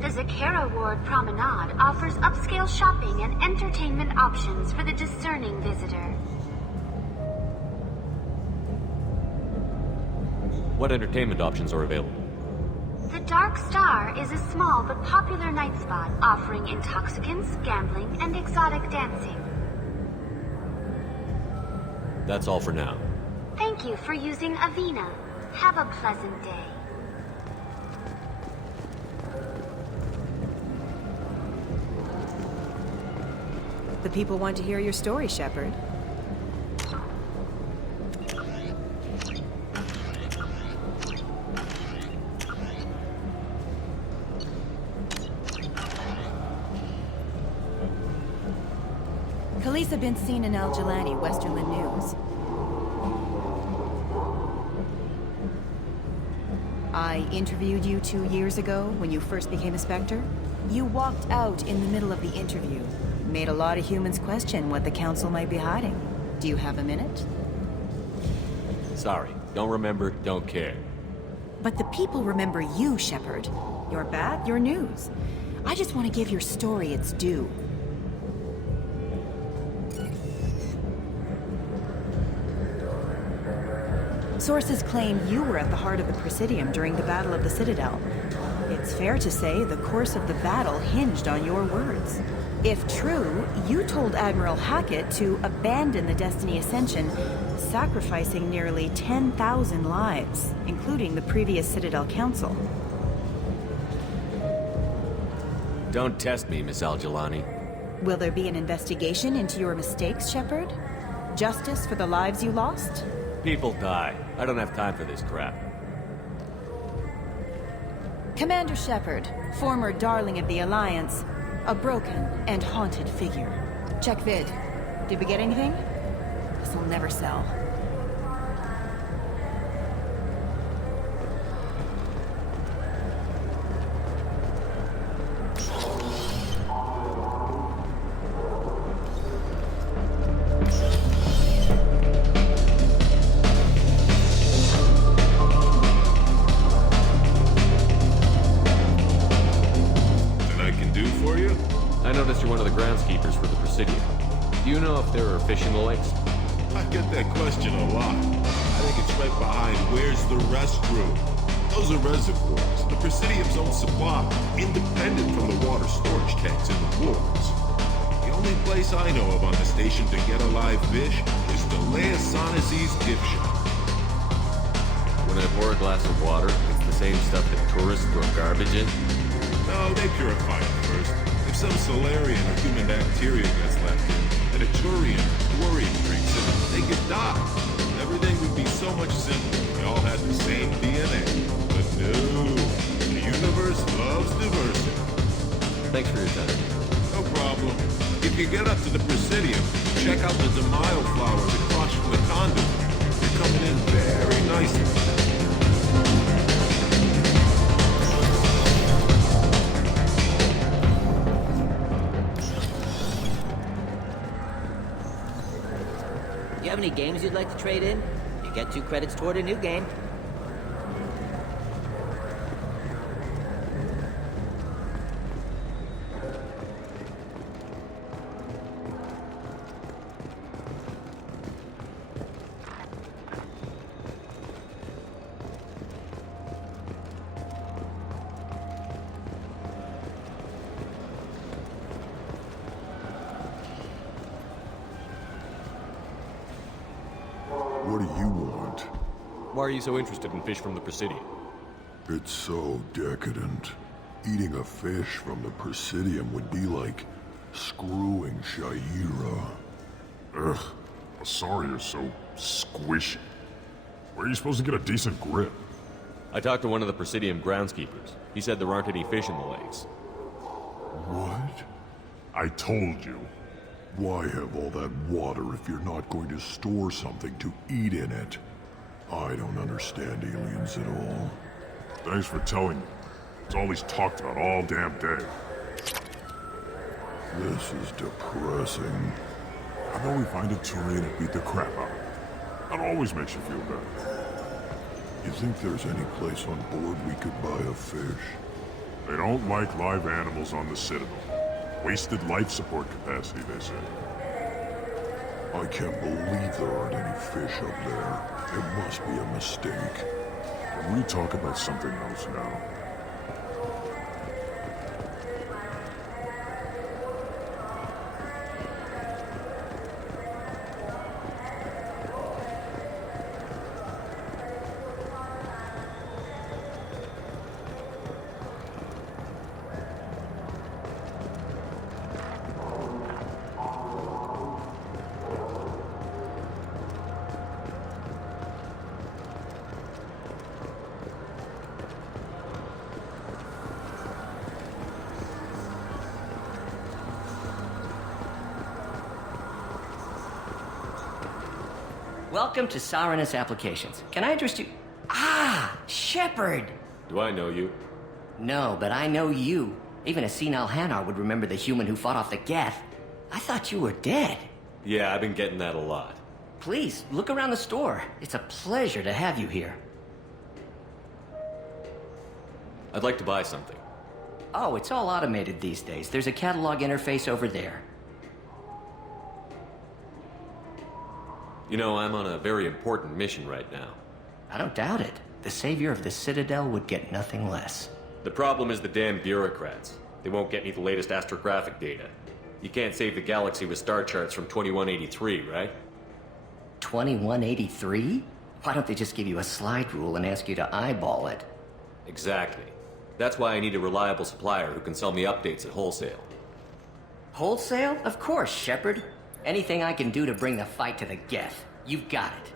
The Zakera Ward Promenade offers upscale shopping and entertainment options for the discerning visitor. What entertainment options are available? The Dark Star is a small but popular night spot offering intoxicants, gambling, and exotic dancing. That's all for now. Thank you for using Avena. Have a pleasant day. The people want to hear your story, Shepard. Khaleesa bint seen in Al Jelani, Westerland News. I interviewed you 2 years ago when you first became a Spectre. You walked out in the middle of the interview. Made a lot of humans question what the Council might be hiding. Do you have a minute? Sorry. Don't remember, don't care. But the people remember you, Shepard. You're bad, you're news. I just want to give your story its due. Sources claim you were at the heart of the Presidium during the Battle of the Citadel. It's fair to say the course of the battle hinged on your words. If true, you told Admiral Hackett to abandon the Destiny Ascension, sacrificing nearly 10,000 lives, including the previous Citadel Council. Don't test me, Miss Al Jelani. Will there be an investigation into your mistakes, Shepard? Justice for the lives you lost? People die. I don't have time for this crap. Commander Shepard, former darling of the Alliance, a broken and haunted figure. Check vid. Did we get anything? This'll never sell. Do you know if there are fishing lakes? I get that question a lot. I think it's right behind where's the restroom. Those are reservoirs, the Presidium's own supply, independent from the water storage tanks in the wards. The only place I know of on the station to get a live fish is the Leosanesi's gift shop. When I pour a glass of water, it's the same stuff that tourists throw garbage in? No, they purify it first. If some Solarian or human bacteria gets left in, and a Turian or Dwarian drinks it, they could die. Everything would be so much simpler if we all had the same DNA. But no, the universe loves diversity. Thanks for your time. No problem. If you get up to the Presidium, check out the Demile flowers across from the conduit. They're coming in very nicely. Do you have any games you'd like to trade in? You get 2 credits toward a new game. are you so interested in fish from the Presidium? It's so decadent. Eating a fish from the Presidium would be like screwing Shaira. Ugh, Asari is so squishy. Where are you supposed to get a decent grip? I talked to one of the Presidium groundskeepers. He said there aren't any fish in the lakes. What? I told you. Why have all that water if you're not going to store something to eat in it? I don't understand aliens at all. Thanks for telling me. It's all he's talked about all damn day. This is depressing. How about we find a Turian and beat the crap out of him? That always makes you feel better. You think there's any place on board we could buy a fish? They don't like live animals on the Citadel. Wasted life support capacity, they say. I can't believe there aren't any fish up there. It must be a mistake. Can we talk about something else now? Welcome to Saranus Applications. Can I address you? Ah, Shepard! Do I know you? No, but I know you. Even a senile Hanar would remember the human who fought off the Geth. I thought you were dead. Yeah, I've been getting that a lot. Please, look around the store. It's a pleasure to have you here. I'd like to buy something. Oh, it's all automated these days. There's a catalog interface over there. You know, I'm on a very important mission right now. I don't doubt it. The savior of the Citadel would get nothing less. The problem is the damn bureaucrats. They won't get me the latest astrographic data. You can't save the galaxy with star charts from 2183, right? 2183? Why don't they just give you a slide rule and ask you to eyeball it? Exactly. That's why I need a reliable supplier who can sell me updates at wholesale. Wholesale? Of course, Shepard. Anything I can do to bring the fight to the Geth, you've got it.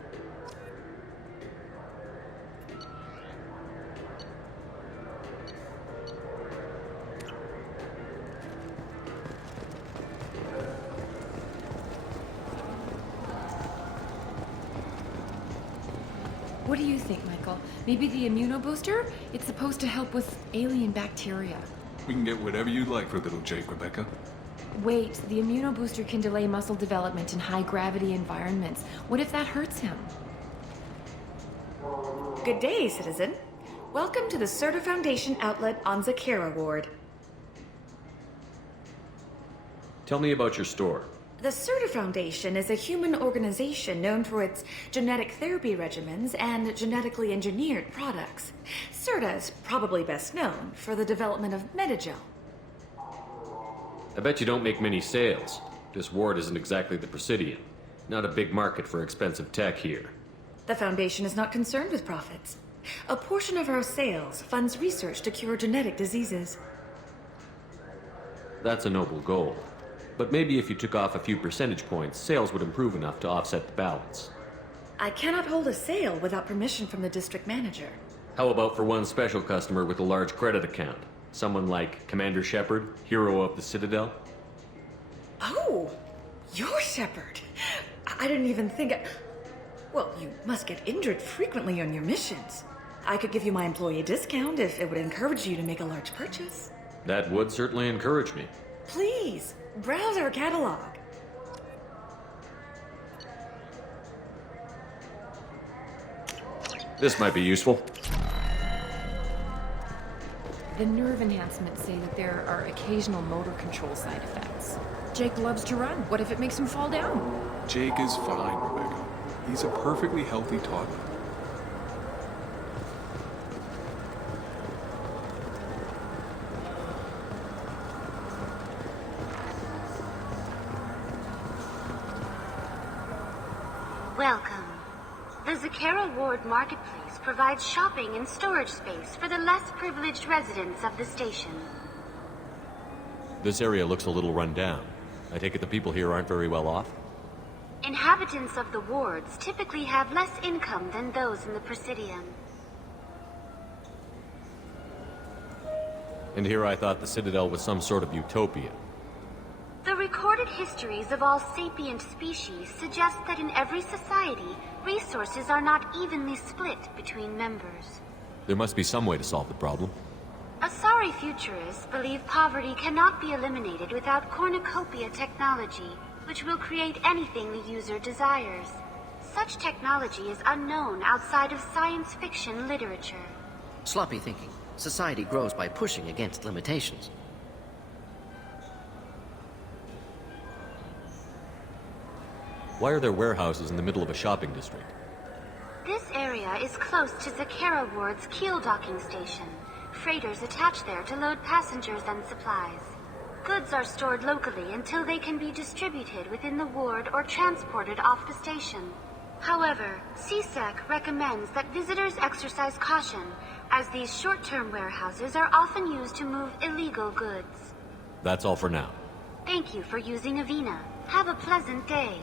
What do you think, Michael? Maybe the immunobooster? It's supposed to help with alien bacteria. We can get whatever you'd like for little Jake, Rebecca. Wait, the immunobooster can delay muscle development in high-gravity environments. What if that hurts him? Good day, citizen. Welcome to the Serta Foundation outlet on Zakera Ward. Tell me about your store. The Serta Foundation is a human organization known for its genetic therapy regimens and genetically engineered products. Serta is probably best known for the development of Metagel. I bet you don't make many sales. This ward isn't exactly the Presidium. Not a big market for expensive tech here. The Foundation is not concerned with profits. A portion of our sales funds research to cure genetic diseases. That's a noble goal. But maybe if you took off a few percentage points, sales would improve enough to offset the balance. I cannot hold a sale without permission from the district manager. How about for one special customer with a large credit account? Someone like Commander Shepard, hero of the Citadel? Oh, you're Shepard. I didn't even think... Well, you must get injured frequently on your missions. I could give you my employee discount if it would encourage you to make a large purchase. That would certainly encourage me. Please, browse our catalog. This might be useful. The nerve enhancements say that there are occasional motor control side effects. Jake loves to run. What if it makes him fall down? Jake is fine, Rebecca. He's a perfectly healthy toddler. Welcome. The Zakera Ward Marketplace provides shopping and storage space for the less privileged residents of the station. This area looks a little run down. I take it the people here aren't very well off? Inhabitants of the wards typically have less income than those in the Presidium. And here I thought the Citadel was some sort of utopia. The recorded histories of all sapient species suggest that in every society, resources are not evenly split between members. There must be some way to solve the problem. Asari futurists believe poverty cannot be eliminated without cornucopia technology, which will create anything the user desires. Such technology is unknown outside of science fiction literature. Sloppy thinking. Society grows by pushing against limitations. Why are there warehouses in the middle of a shopping district? This area is close to Zakera Ward's keel docking station. Freighters attach there to load passengers and supplies. Goods are stored locally until they can be distributed within the ward or transported off the station. However, CSEC recommends that visitors exercise caution, as these short-term warehouses are often used to move illegal goods. That's all for now. Thank you for using Avina. Have a pleasant day.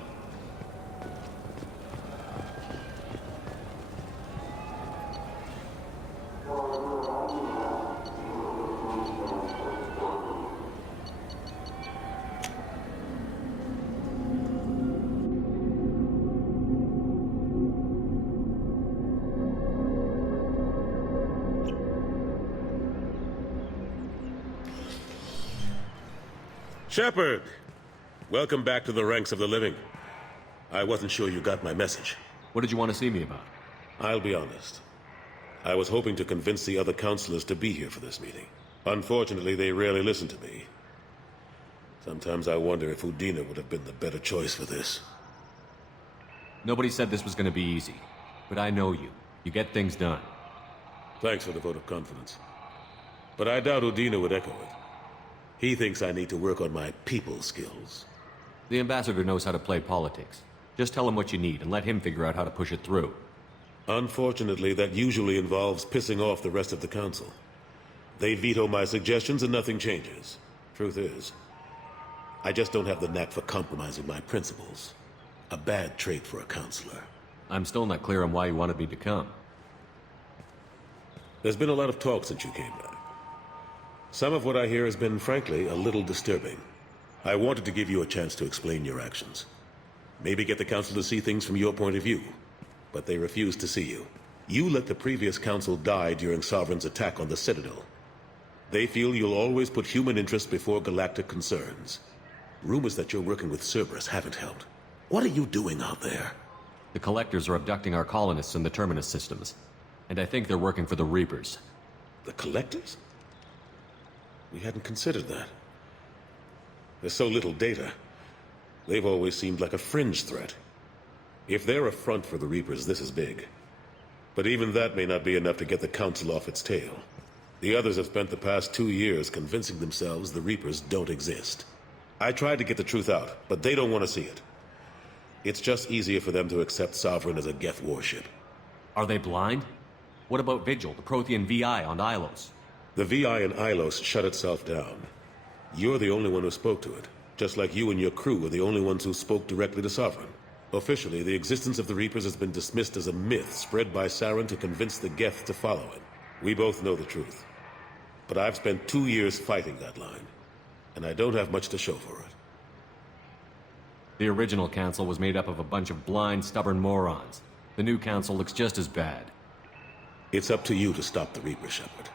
Shepard! Welcome back to the ranks of the living. I wasn't sure you got my message. What did you want to see me about? I'll be honest. I was hoping to convince the other counselors to be here for this meeting. Unfortunately, they rarely listen to me. Sometimes I wonder if Udina would have been the better choice for this. Nobody said this was going to be easy. But I know you. You get things done. Thanks for the vote of confidence. But I doubt Udina would echo it. He thinks I need to work on my people skills. The ambassador knows how to play politics. Just tell him what you need and let him figure out how to push it through. Unfortunately, that usually involves pissing off the rest of the council. They veto my suggestions and nothing changes. Truth is, I just don't have the knack for compromising my principles. A bad trait for a counselor. I'm still not clear on why you wanted me to come. There's been a lot of talk since you came back. Some of what I hear has been, frankly, a little disturbing. I wanted to give you a chance to explain your actions. Maybe get the council to see things from your point of view. But they refuse to see you. You let the previous council die during Sovereign's attack on the Citadel. They feel you'll always put human interest before galactic concerns. Rumors that you're working with Cerberus haven't helped. What are you doing out there? The Collectors are abducting our colonists in the Terminus systems. And I think they're working for the Reapers. The Collectors? We hadn't considered that. There's so little data. They've always seemed like a fringe threat. If they're a front for the Reapers, this is big. But even that may not be enough to get the Council off its tail. The others have spent the past 2 years convincing themselves the Reapers don't exist. I tried to get the truth out, but they don't want to see it. It's just easier for them to accept Sovereign as a Geth warship. Are they blind? What about Vigil, the Prothean VI on Ilos? The VI in Ilos shut itself down. You're the only one who spoke to it, just like you and your crew were the only ones who spoke directly to Sovereign. Officially, the existence of the Reapers has been dismissed as a myth spread by Saren to convince the Geth to follow it. We both know the truth. But I've spent 2 years fighting that line, and I don't have much to show for it. The original council was made up of a bunch of blind, stubborn morons. The new council looks just as bad. It's up to you to stop the Reaper, Shepard.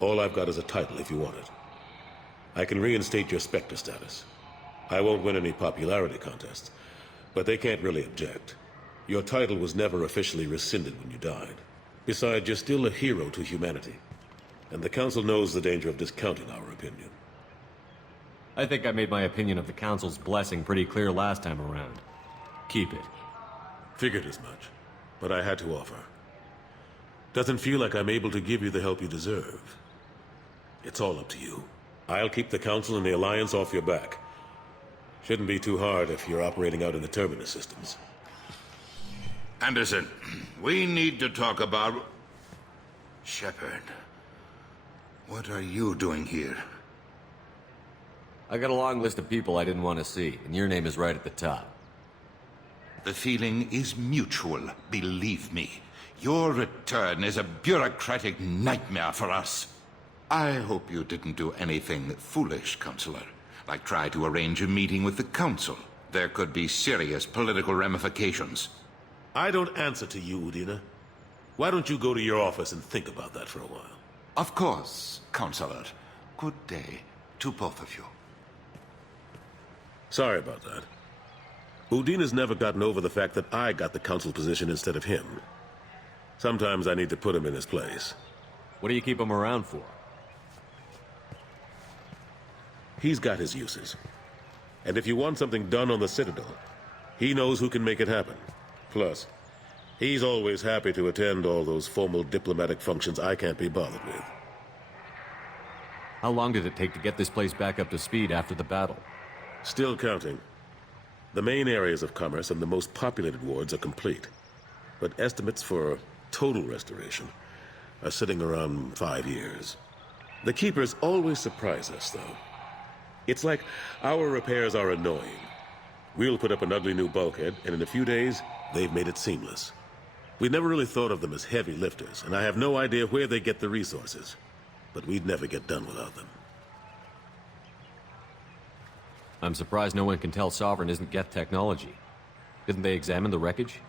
All I've got is a title if you want it. I can reinstate your Spectre status. I won't win any popularity contests, but they can't really object. Your title was never officially rescinded when you died. Besides, you're still a hero to humanity. And the Council knows the danger of discounting our opinion. I think I made my opinion of the Council's blessing pretty clear last time around. Keep it. Figured as much, but I had to offer. Doesn't feel like I'm able to give you the help you deserve. It's all up to you. I'll keep the Council and the Alliance off your back. Shouldn't be too hard if you're operating out in the Terminus systems. Anderson, we need to talk about... Shepard. What are you doing here? I got a long list of people I didn't want to see, and your name is right at the top. The feeling is mutual, believe me. Your return is a bureaucratic nightmare for us. I hope you didn't do anything foolish, Counselor, like try to arrange a meeting with the Council. There could be serious political ramifications. I don't answer to you, Udina. Why don't you go to your office and think about that for a while? Of course, Counselor. Good day to both of you. Sorry about that. Udina's never gotten over the fact that I got the Council position instead of him. Sometimes I need to put him in his place. What do you keep him around for? He's got his uses. And if you want something done on the Citadel, he knows who can make it happen. Plus, he's always happy to attend all those formal diplomatic functions I can't be bothered with. How long did it take to get this place back up to speed after the battle? Still counting. The main areas of commerce and the most populated wards are complete. But estimates for total restoration are sitting around 5 years. The Keepers always surprise us, though. It's like our repairs are annoying. We'll put up an ugly new bulkhead, and in a few days, they've made it seamless. We never really thought of them as heavy lifters, and I have no idea where they get the resources. But we'd never get done without them. I'm surprised no one can tell Sovereign isn't Geth technology. Didn't they examine the wreckage?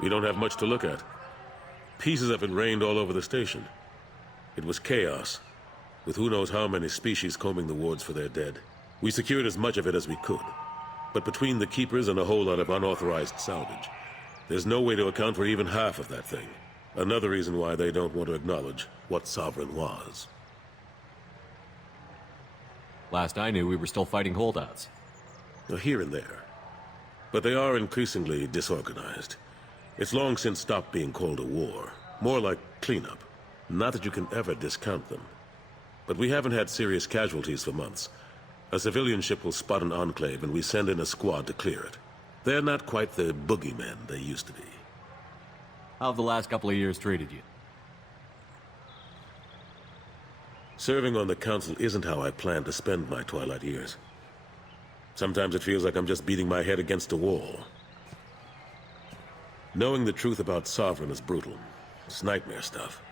We don't have much to look at. Pieces have been rained all over the station. It was chaos, with who knows how many species combing the wards for their dead. We secured as much of it as we could. But between the Keepers and a whole lot of unauthorized salvage, there's no way to account for even half of that thing. Another reason why they don't want to acknowledge what Sovereign was. Last I knew, we were still fighting holdouts. Here and there. But they are increasingly disorganized. It's long since stopped being called a war. More like cleanup. Not that you can ever discount them. But we haven't had serious casualties for months. A civilian ship will spot an enclave and we send in a squad to clear it. They're not quite the boogeymen they used to be. How have the last couple of years treated you? Serving on the Council isn't how I plan to spend my twilight years. Sometimes it feels like I'm just beating my head against a wall. Knowing the truth about Sovereign is brutal. It's nightmare stuff.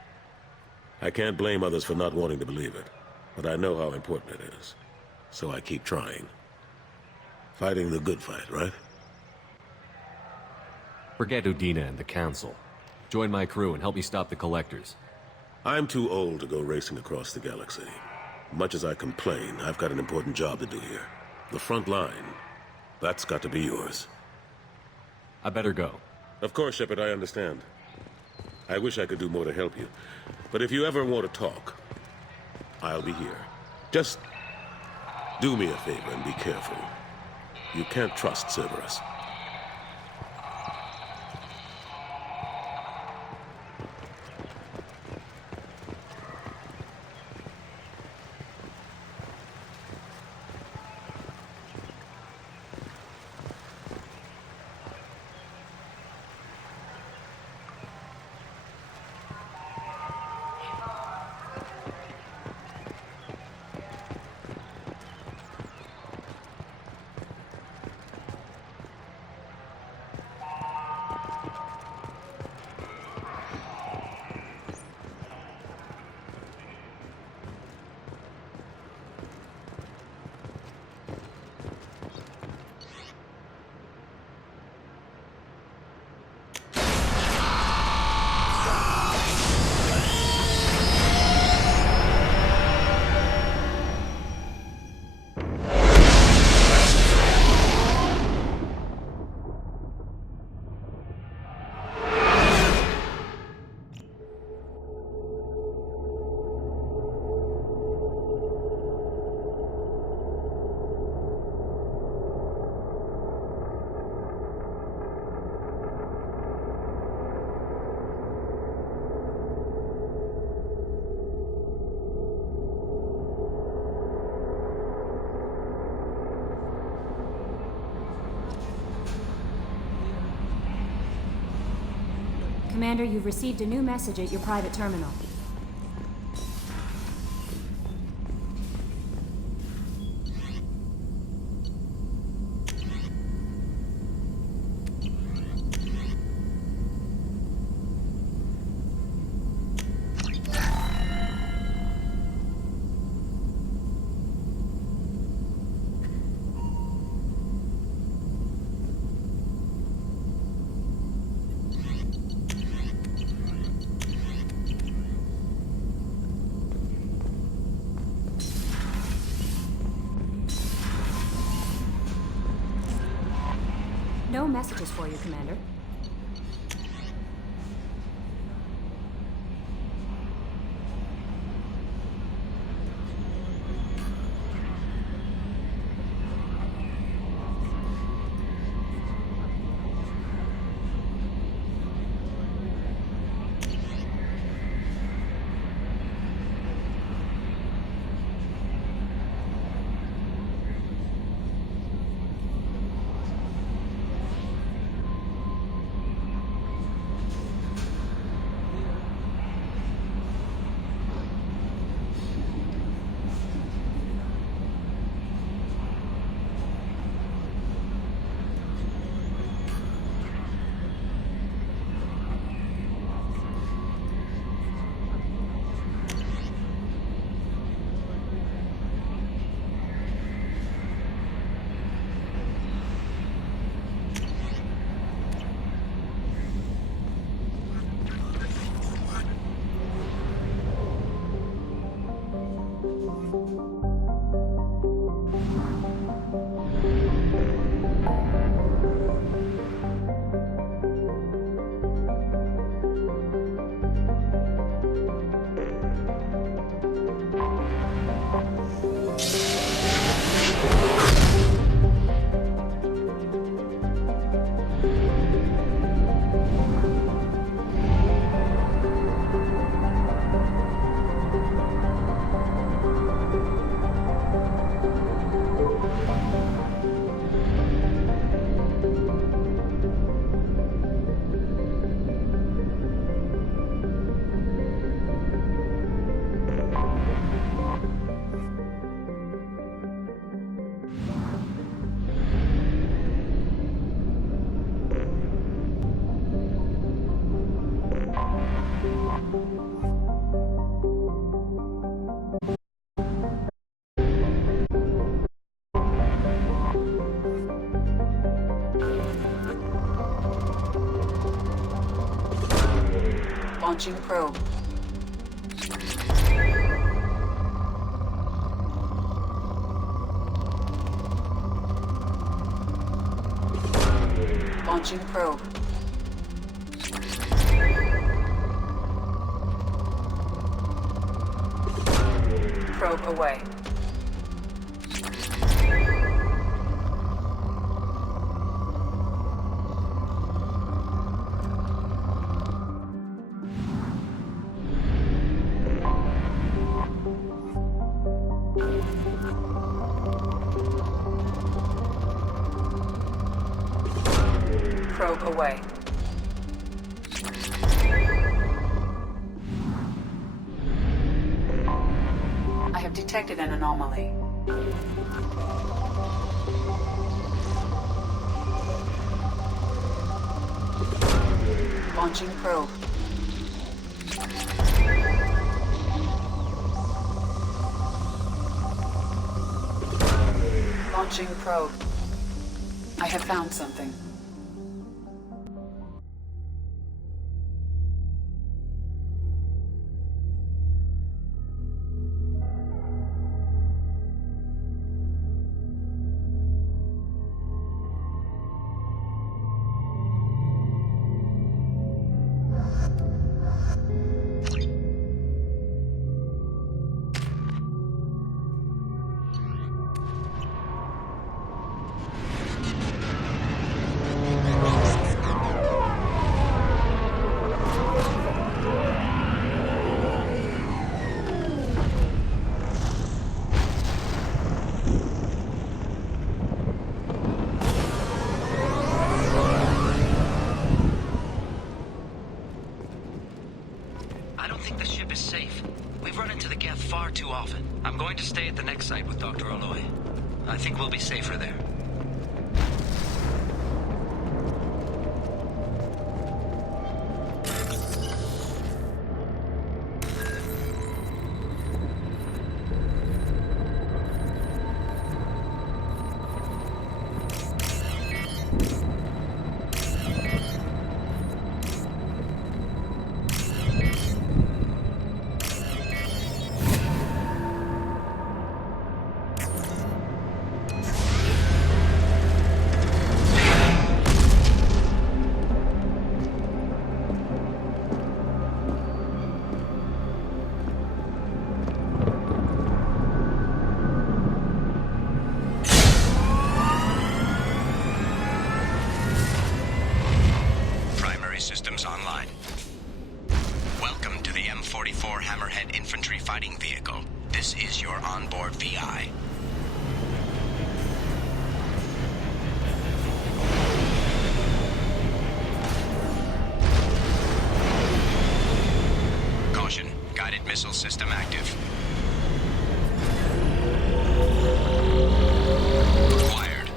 I can't blame others for not wanting to believe it, but I know how important it is. So I keep trying. Fighting the good fight, right? Forget Udina and the Council. Join my crew and help me stop the Collectors. I'm too old to go racing across the galaxy. Much as I complain, I've got an important job to do here. The front line. That's got to be yours. I better go. Of course, Shepard, I understand. I wish I could do more to help you. But if you ever want to talk, I'll be here. Just do me a favor and be careful. You can't trust Cerberus. Commander, you've received a new message at your private terminal. No messages for you, Commander. Launching probe. Launching probe. Probe away. Probe away. I have detected an anomaly. Launching probe. Launching probe. I have found something. I don't think the ship is safe. We've run into the Geth far too often. I'm going to stay at the next site with Dr. Aloy. I think we'll be safer there. Systems online. Welcome to the M44 Hammerhead Infantry Fighting Vehicle. This is your onboard VI. Caution, guided missile system active. Acquired.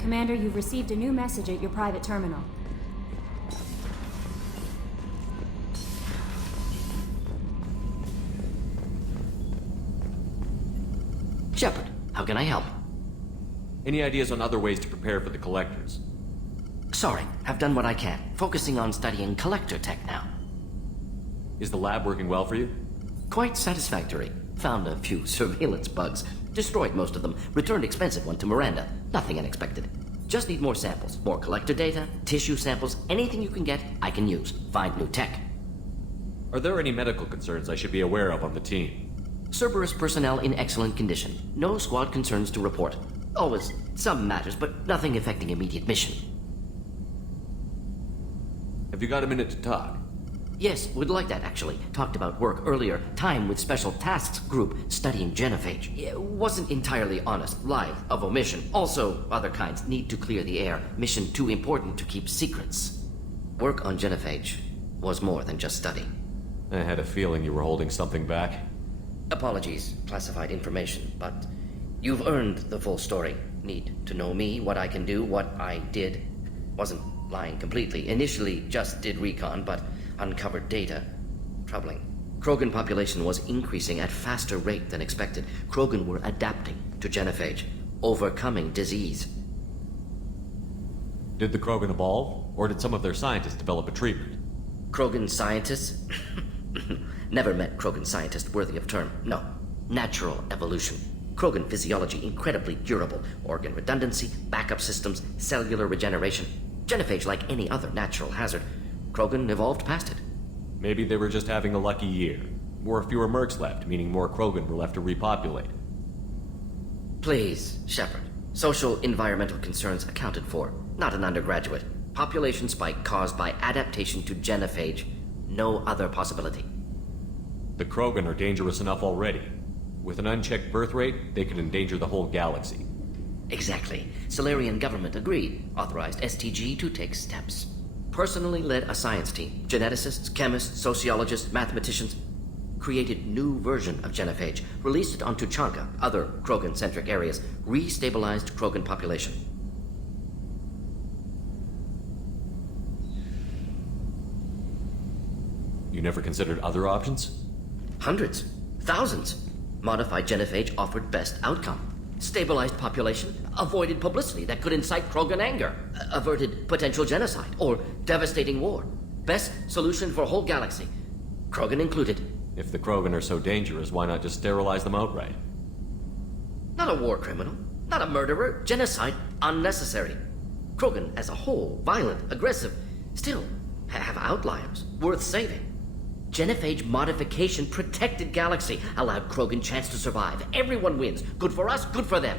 Commander, you've received a new message at your private terminal. Shepard, how can I help? Any ideas on other ways to prepare for the collectors? Sorry, I've done what I can. Focusing on studying collector tech now. Is the lab working well for you? Quite satisfactory. Found a few surveillance bugs. Destroyed most of them. Returned expensive one to Miranda. Nothing unexpected. Just need more samples. More collector data, tissue samples, anything you can get, I can use. Find new tech. Are there any medical concerns I should be aware of on the team? Cerberus personnel in excellent condition. No squad concerns to report. Always some matters, but nothing affecting immediate mission. Have you got a minute to talk? Yes, would like that actually. Talked about work earlier. Time with Special Tasks Group studying genophage. It wasn't entirely honest. Lied of omission. Also, other kinds need to clear the air. Mission too important to keep secrets. Work on genophage was more than just study. I had a feeling you were holding something back. Apologies, classified information, but you've earned the full story. Need to know me, what I can do, what I did. Wasn't lying completely. Initially just did recon, but uncovered data. Troubling. Krogan population was increasing at faster rate than expected. Krogan were adapting to genophage, overcoming disease. Did the Krogan evolve, or did some of their scientists develop a treatment? Krogan scientists? Never met Krogan scientist worthy of term. No. Natural evolution. Krogan physiology incredibly durable. Organ redundancy, backup systems, cellular regeneration. Genophage like any other natural hazard. Krogan evolved past it. Maybe they were just having a lucky year. Or fewer mercs left, meaning more Krogan were left to repopulate. Please, Shepard. Social environmental concerns accounted for. Not an undergraduate. Population spike caused by adaptation to genophage. No other possibility. The Krogan are dangerous enough already. With an unchecked birth rate, they could endanger the whole galaxy. Exactly. Solarian government agreed. Authorized STG to take steps. Personally led a science team. Geneticists, chemists, sociologists, mathematicians. Created new version of genophage. Released it on Tuchanka, other Krogan-centric areas. Restabilized Krogan population. You never considered other options? Hundreds. Thousands. Modified genophage offered best outcome. Stabilized population, avoided publicity that could incite Krogan anger, averted potential genocide or devastating war. Best solution for whole galaxy. Krogan included. If the Krogan are so dangerous, why not just sterilize them outright? Not a war criminal, not a murderer. Genocide unnecessary. Krogan as a whole, violent, aggressive, still have outliers worth saving. Genophage modification protected galaxy, allowed Krogan chance to survive. Everyone wins. Good for us, good for them.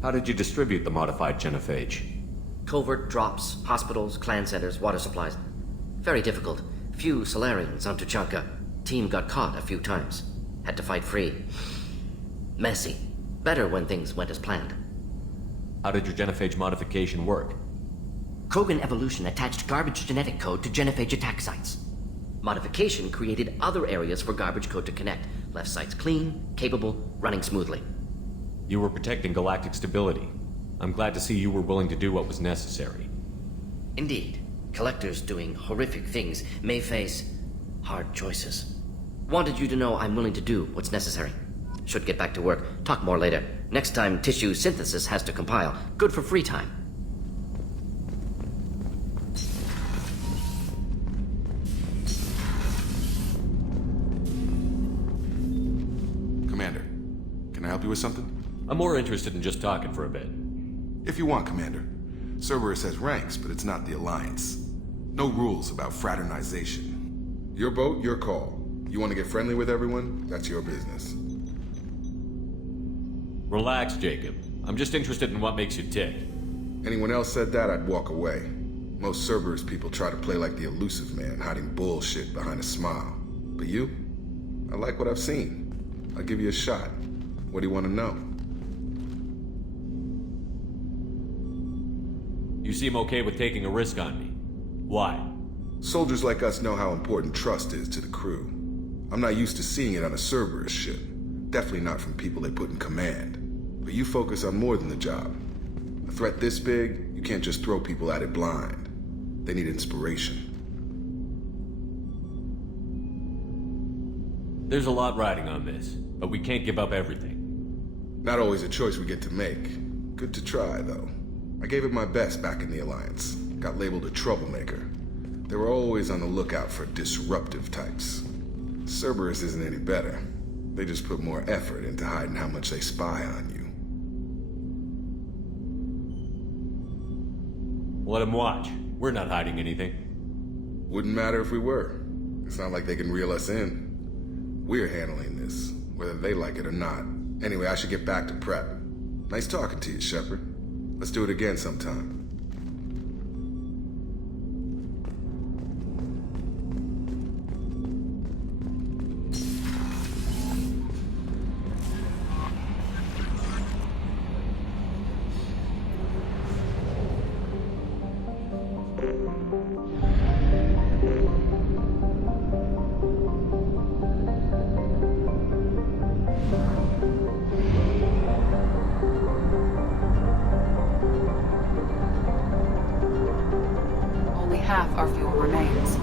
How did you distribute the modified genophage? Covert drops, hospitals, clan centers, water supplies. Very difficult. Few Solarians on Tuchanka. Team got caught a few times. Had to fight free. Messy. Better when things went as planned. How did your genophage modification work? Krogan evolution attached garbage genetic code to genophage attack sites. Modification created other areas for garbage code to connect. Left sites clean, capable, running smoothly. You were protecting galactic stability. I'm glad to see you were willing to do what was necessary. Indeed. Collectors doing horrific things may face hard choices. Wanted you to know I'm willing to do what's necessary. Should get back to work. Talk more later. Next time tissue synthesis has to compile. Good for free time. Commander, can I help you with something? I'm more interested in just talking for a bit. If you want, Commander. Cerberus has ranks, but it's not the Alliance. No rules about fraternization. Your boat, your call. You want to get friendly with everyone? That's your business. Relax, Jacob. I'm just interested in what makes you tick. Anyone else said that, I'd walk away. Most Cerberus people try to play like the elusive man, hiding bullshit behind a smile. But you? I like what I've seen. I'll give you a shot. What do you want to know? You seem okay with taking a risk on me. Why? Soldiers like us know how important trust is to the crew. I'm not used to seeing it on a Cerberus ship. Definitely not from people they put in command. But you focus on more than the job. A threat this big, you can't just throw people at it blind. They need inspiration. There's a lot riding on this, but we can't give up everything. Not always a choice we get to make. Good to try, though. I gave it my best back in the Alliance. Got labeled a troublemaker. They were always on the lookout for disruptive types. Cerberus isn't any better. They just put more effort into hiding how much they spy on you. Let them watch. We're not hiding anything. Wouldn't matter if we were. It's not like they can reel us in. We're handling this, whether they like it or not. Anyway, I should get back to prep. Nice talking to you, Shepard. Let's do it again sometime. Half our fuel remains.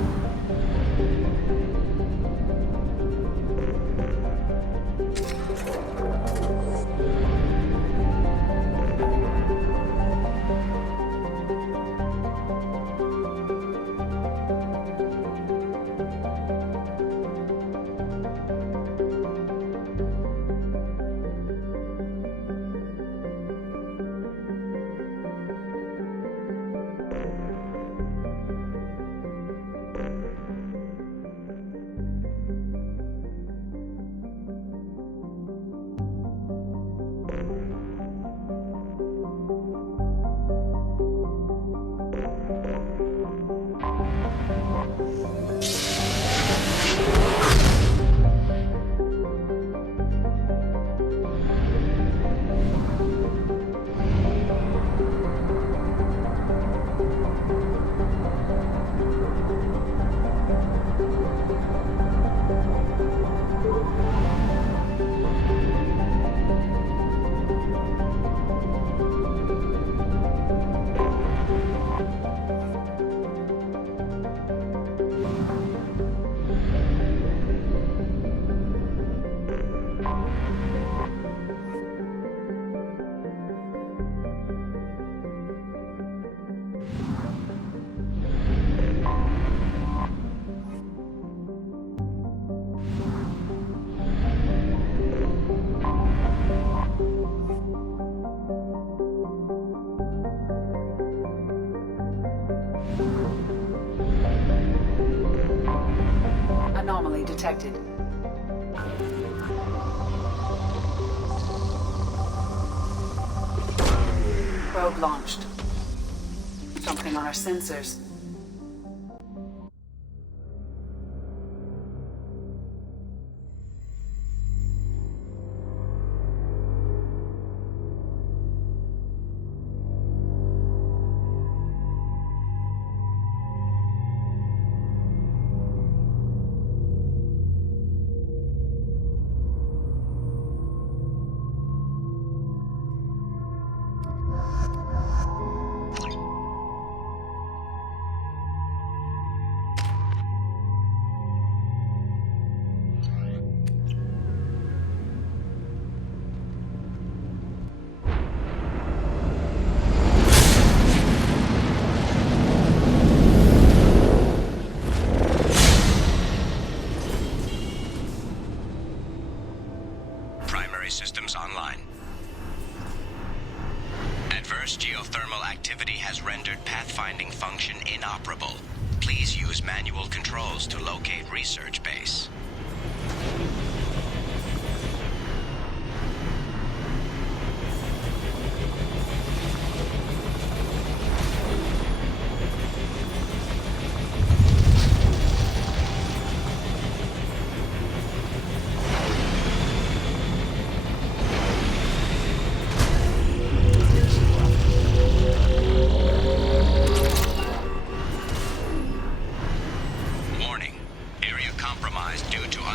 Anomaly detected. Probe launched. Something on our sensors. Systems online. Adverse geothermal activity has rendered pathfinding function inoperable. Please use manual controls to locate research base.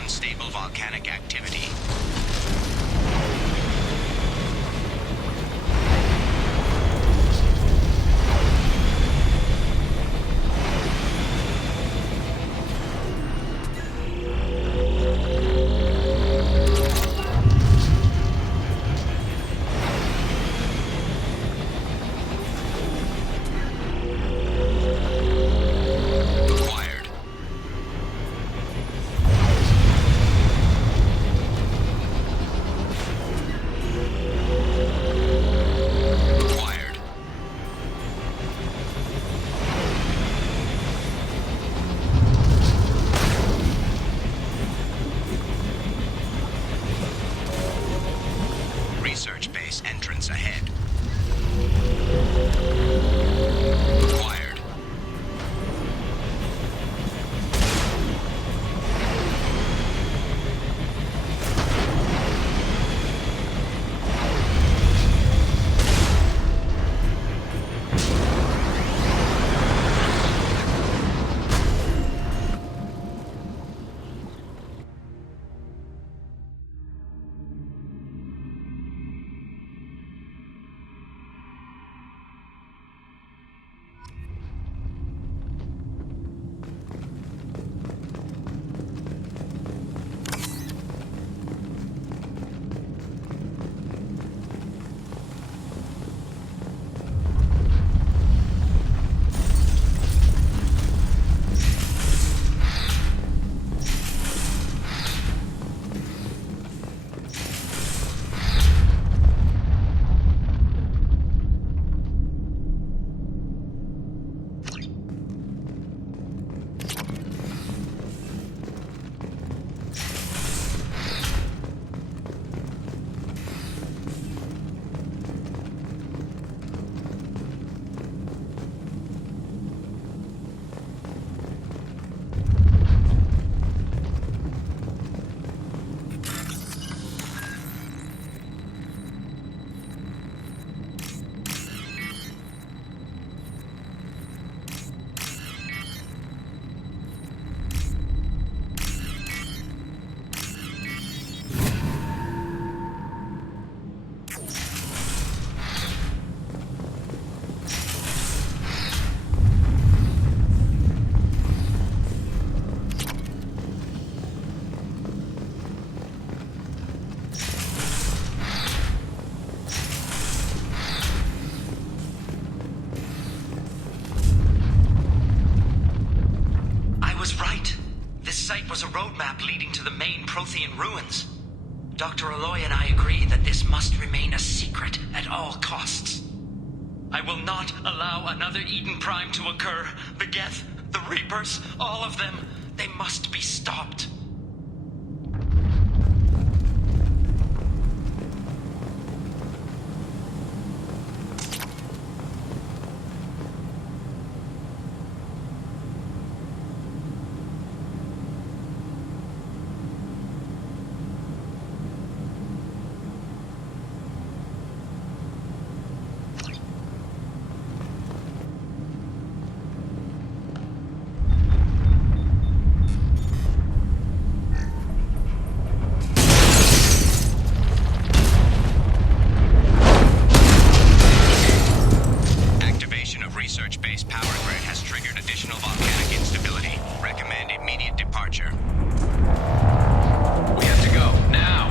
Unstable leading to the main Prothean ruins. Dr. Aloy and I agree that this must remain a secret at all costs. I will not allow another Eden Prime to occur. The Geth, the Reapers, all of them, they must be stopped. Research-based power grid has triggered additional volcanic instability. Recommend immediate departure. We have to go, now!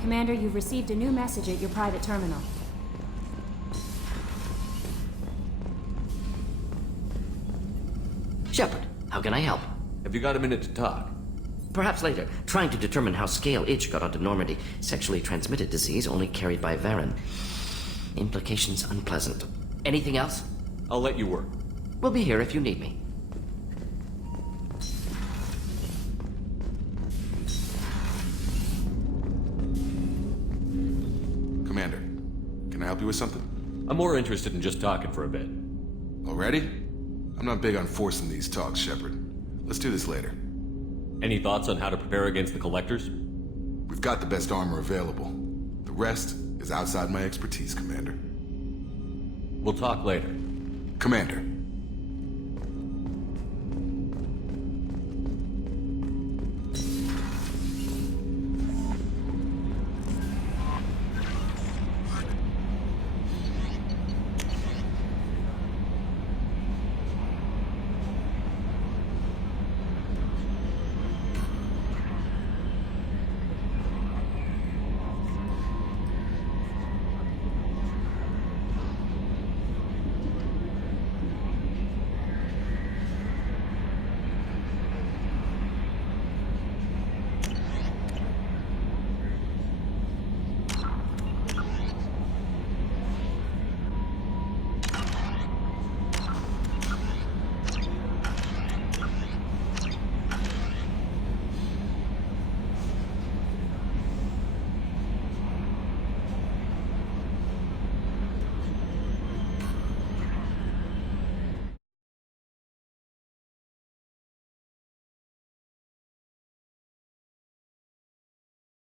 Commander, you've received a new message at your private terminal. Shepard, how can I help? Have you got a minute to talk? Perhaps later. Trying to determine how Scale Itch got onto Normandy. Sexually transmitted disease only carried by Varen. Implications unpleasant. Anything else? I'll let you work. We'll be here if you need me. Commander, can I help you with something? I'm more interested in just talking for a bit. Already? I'm not big on forcing these talks, Shepard. Let's do this later. Any thoughts on how to prepare against the Collectors? We've got the best armor available. The rest is outside my expertise, Commander. We'll talk later. Commander,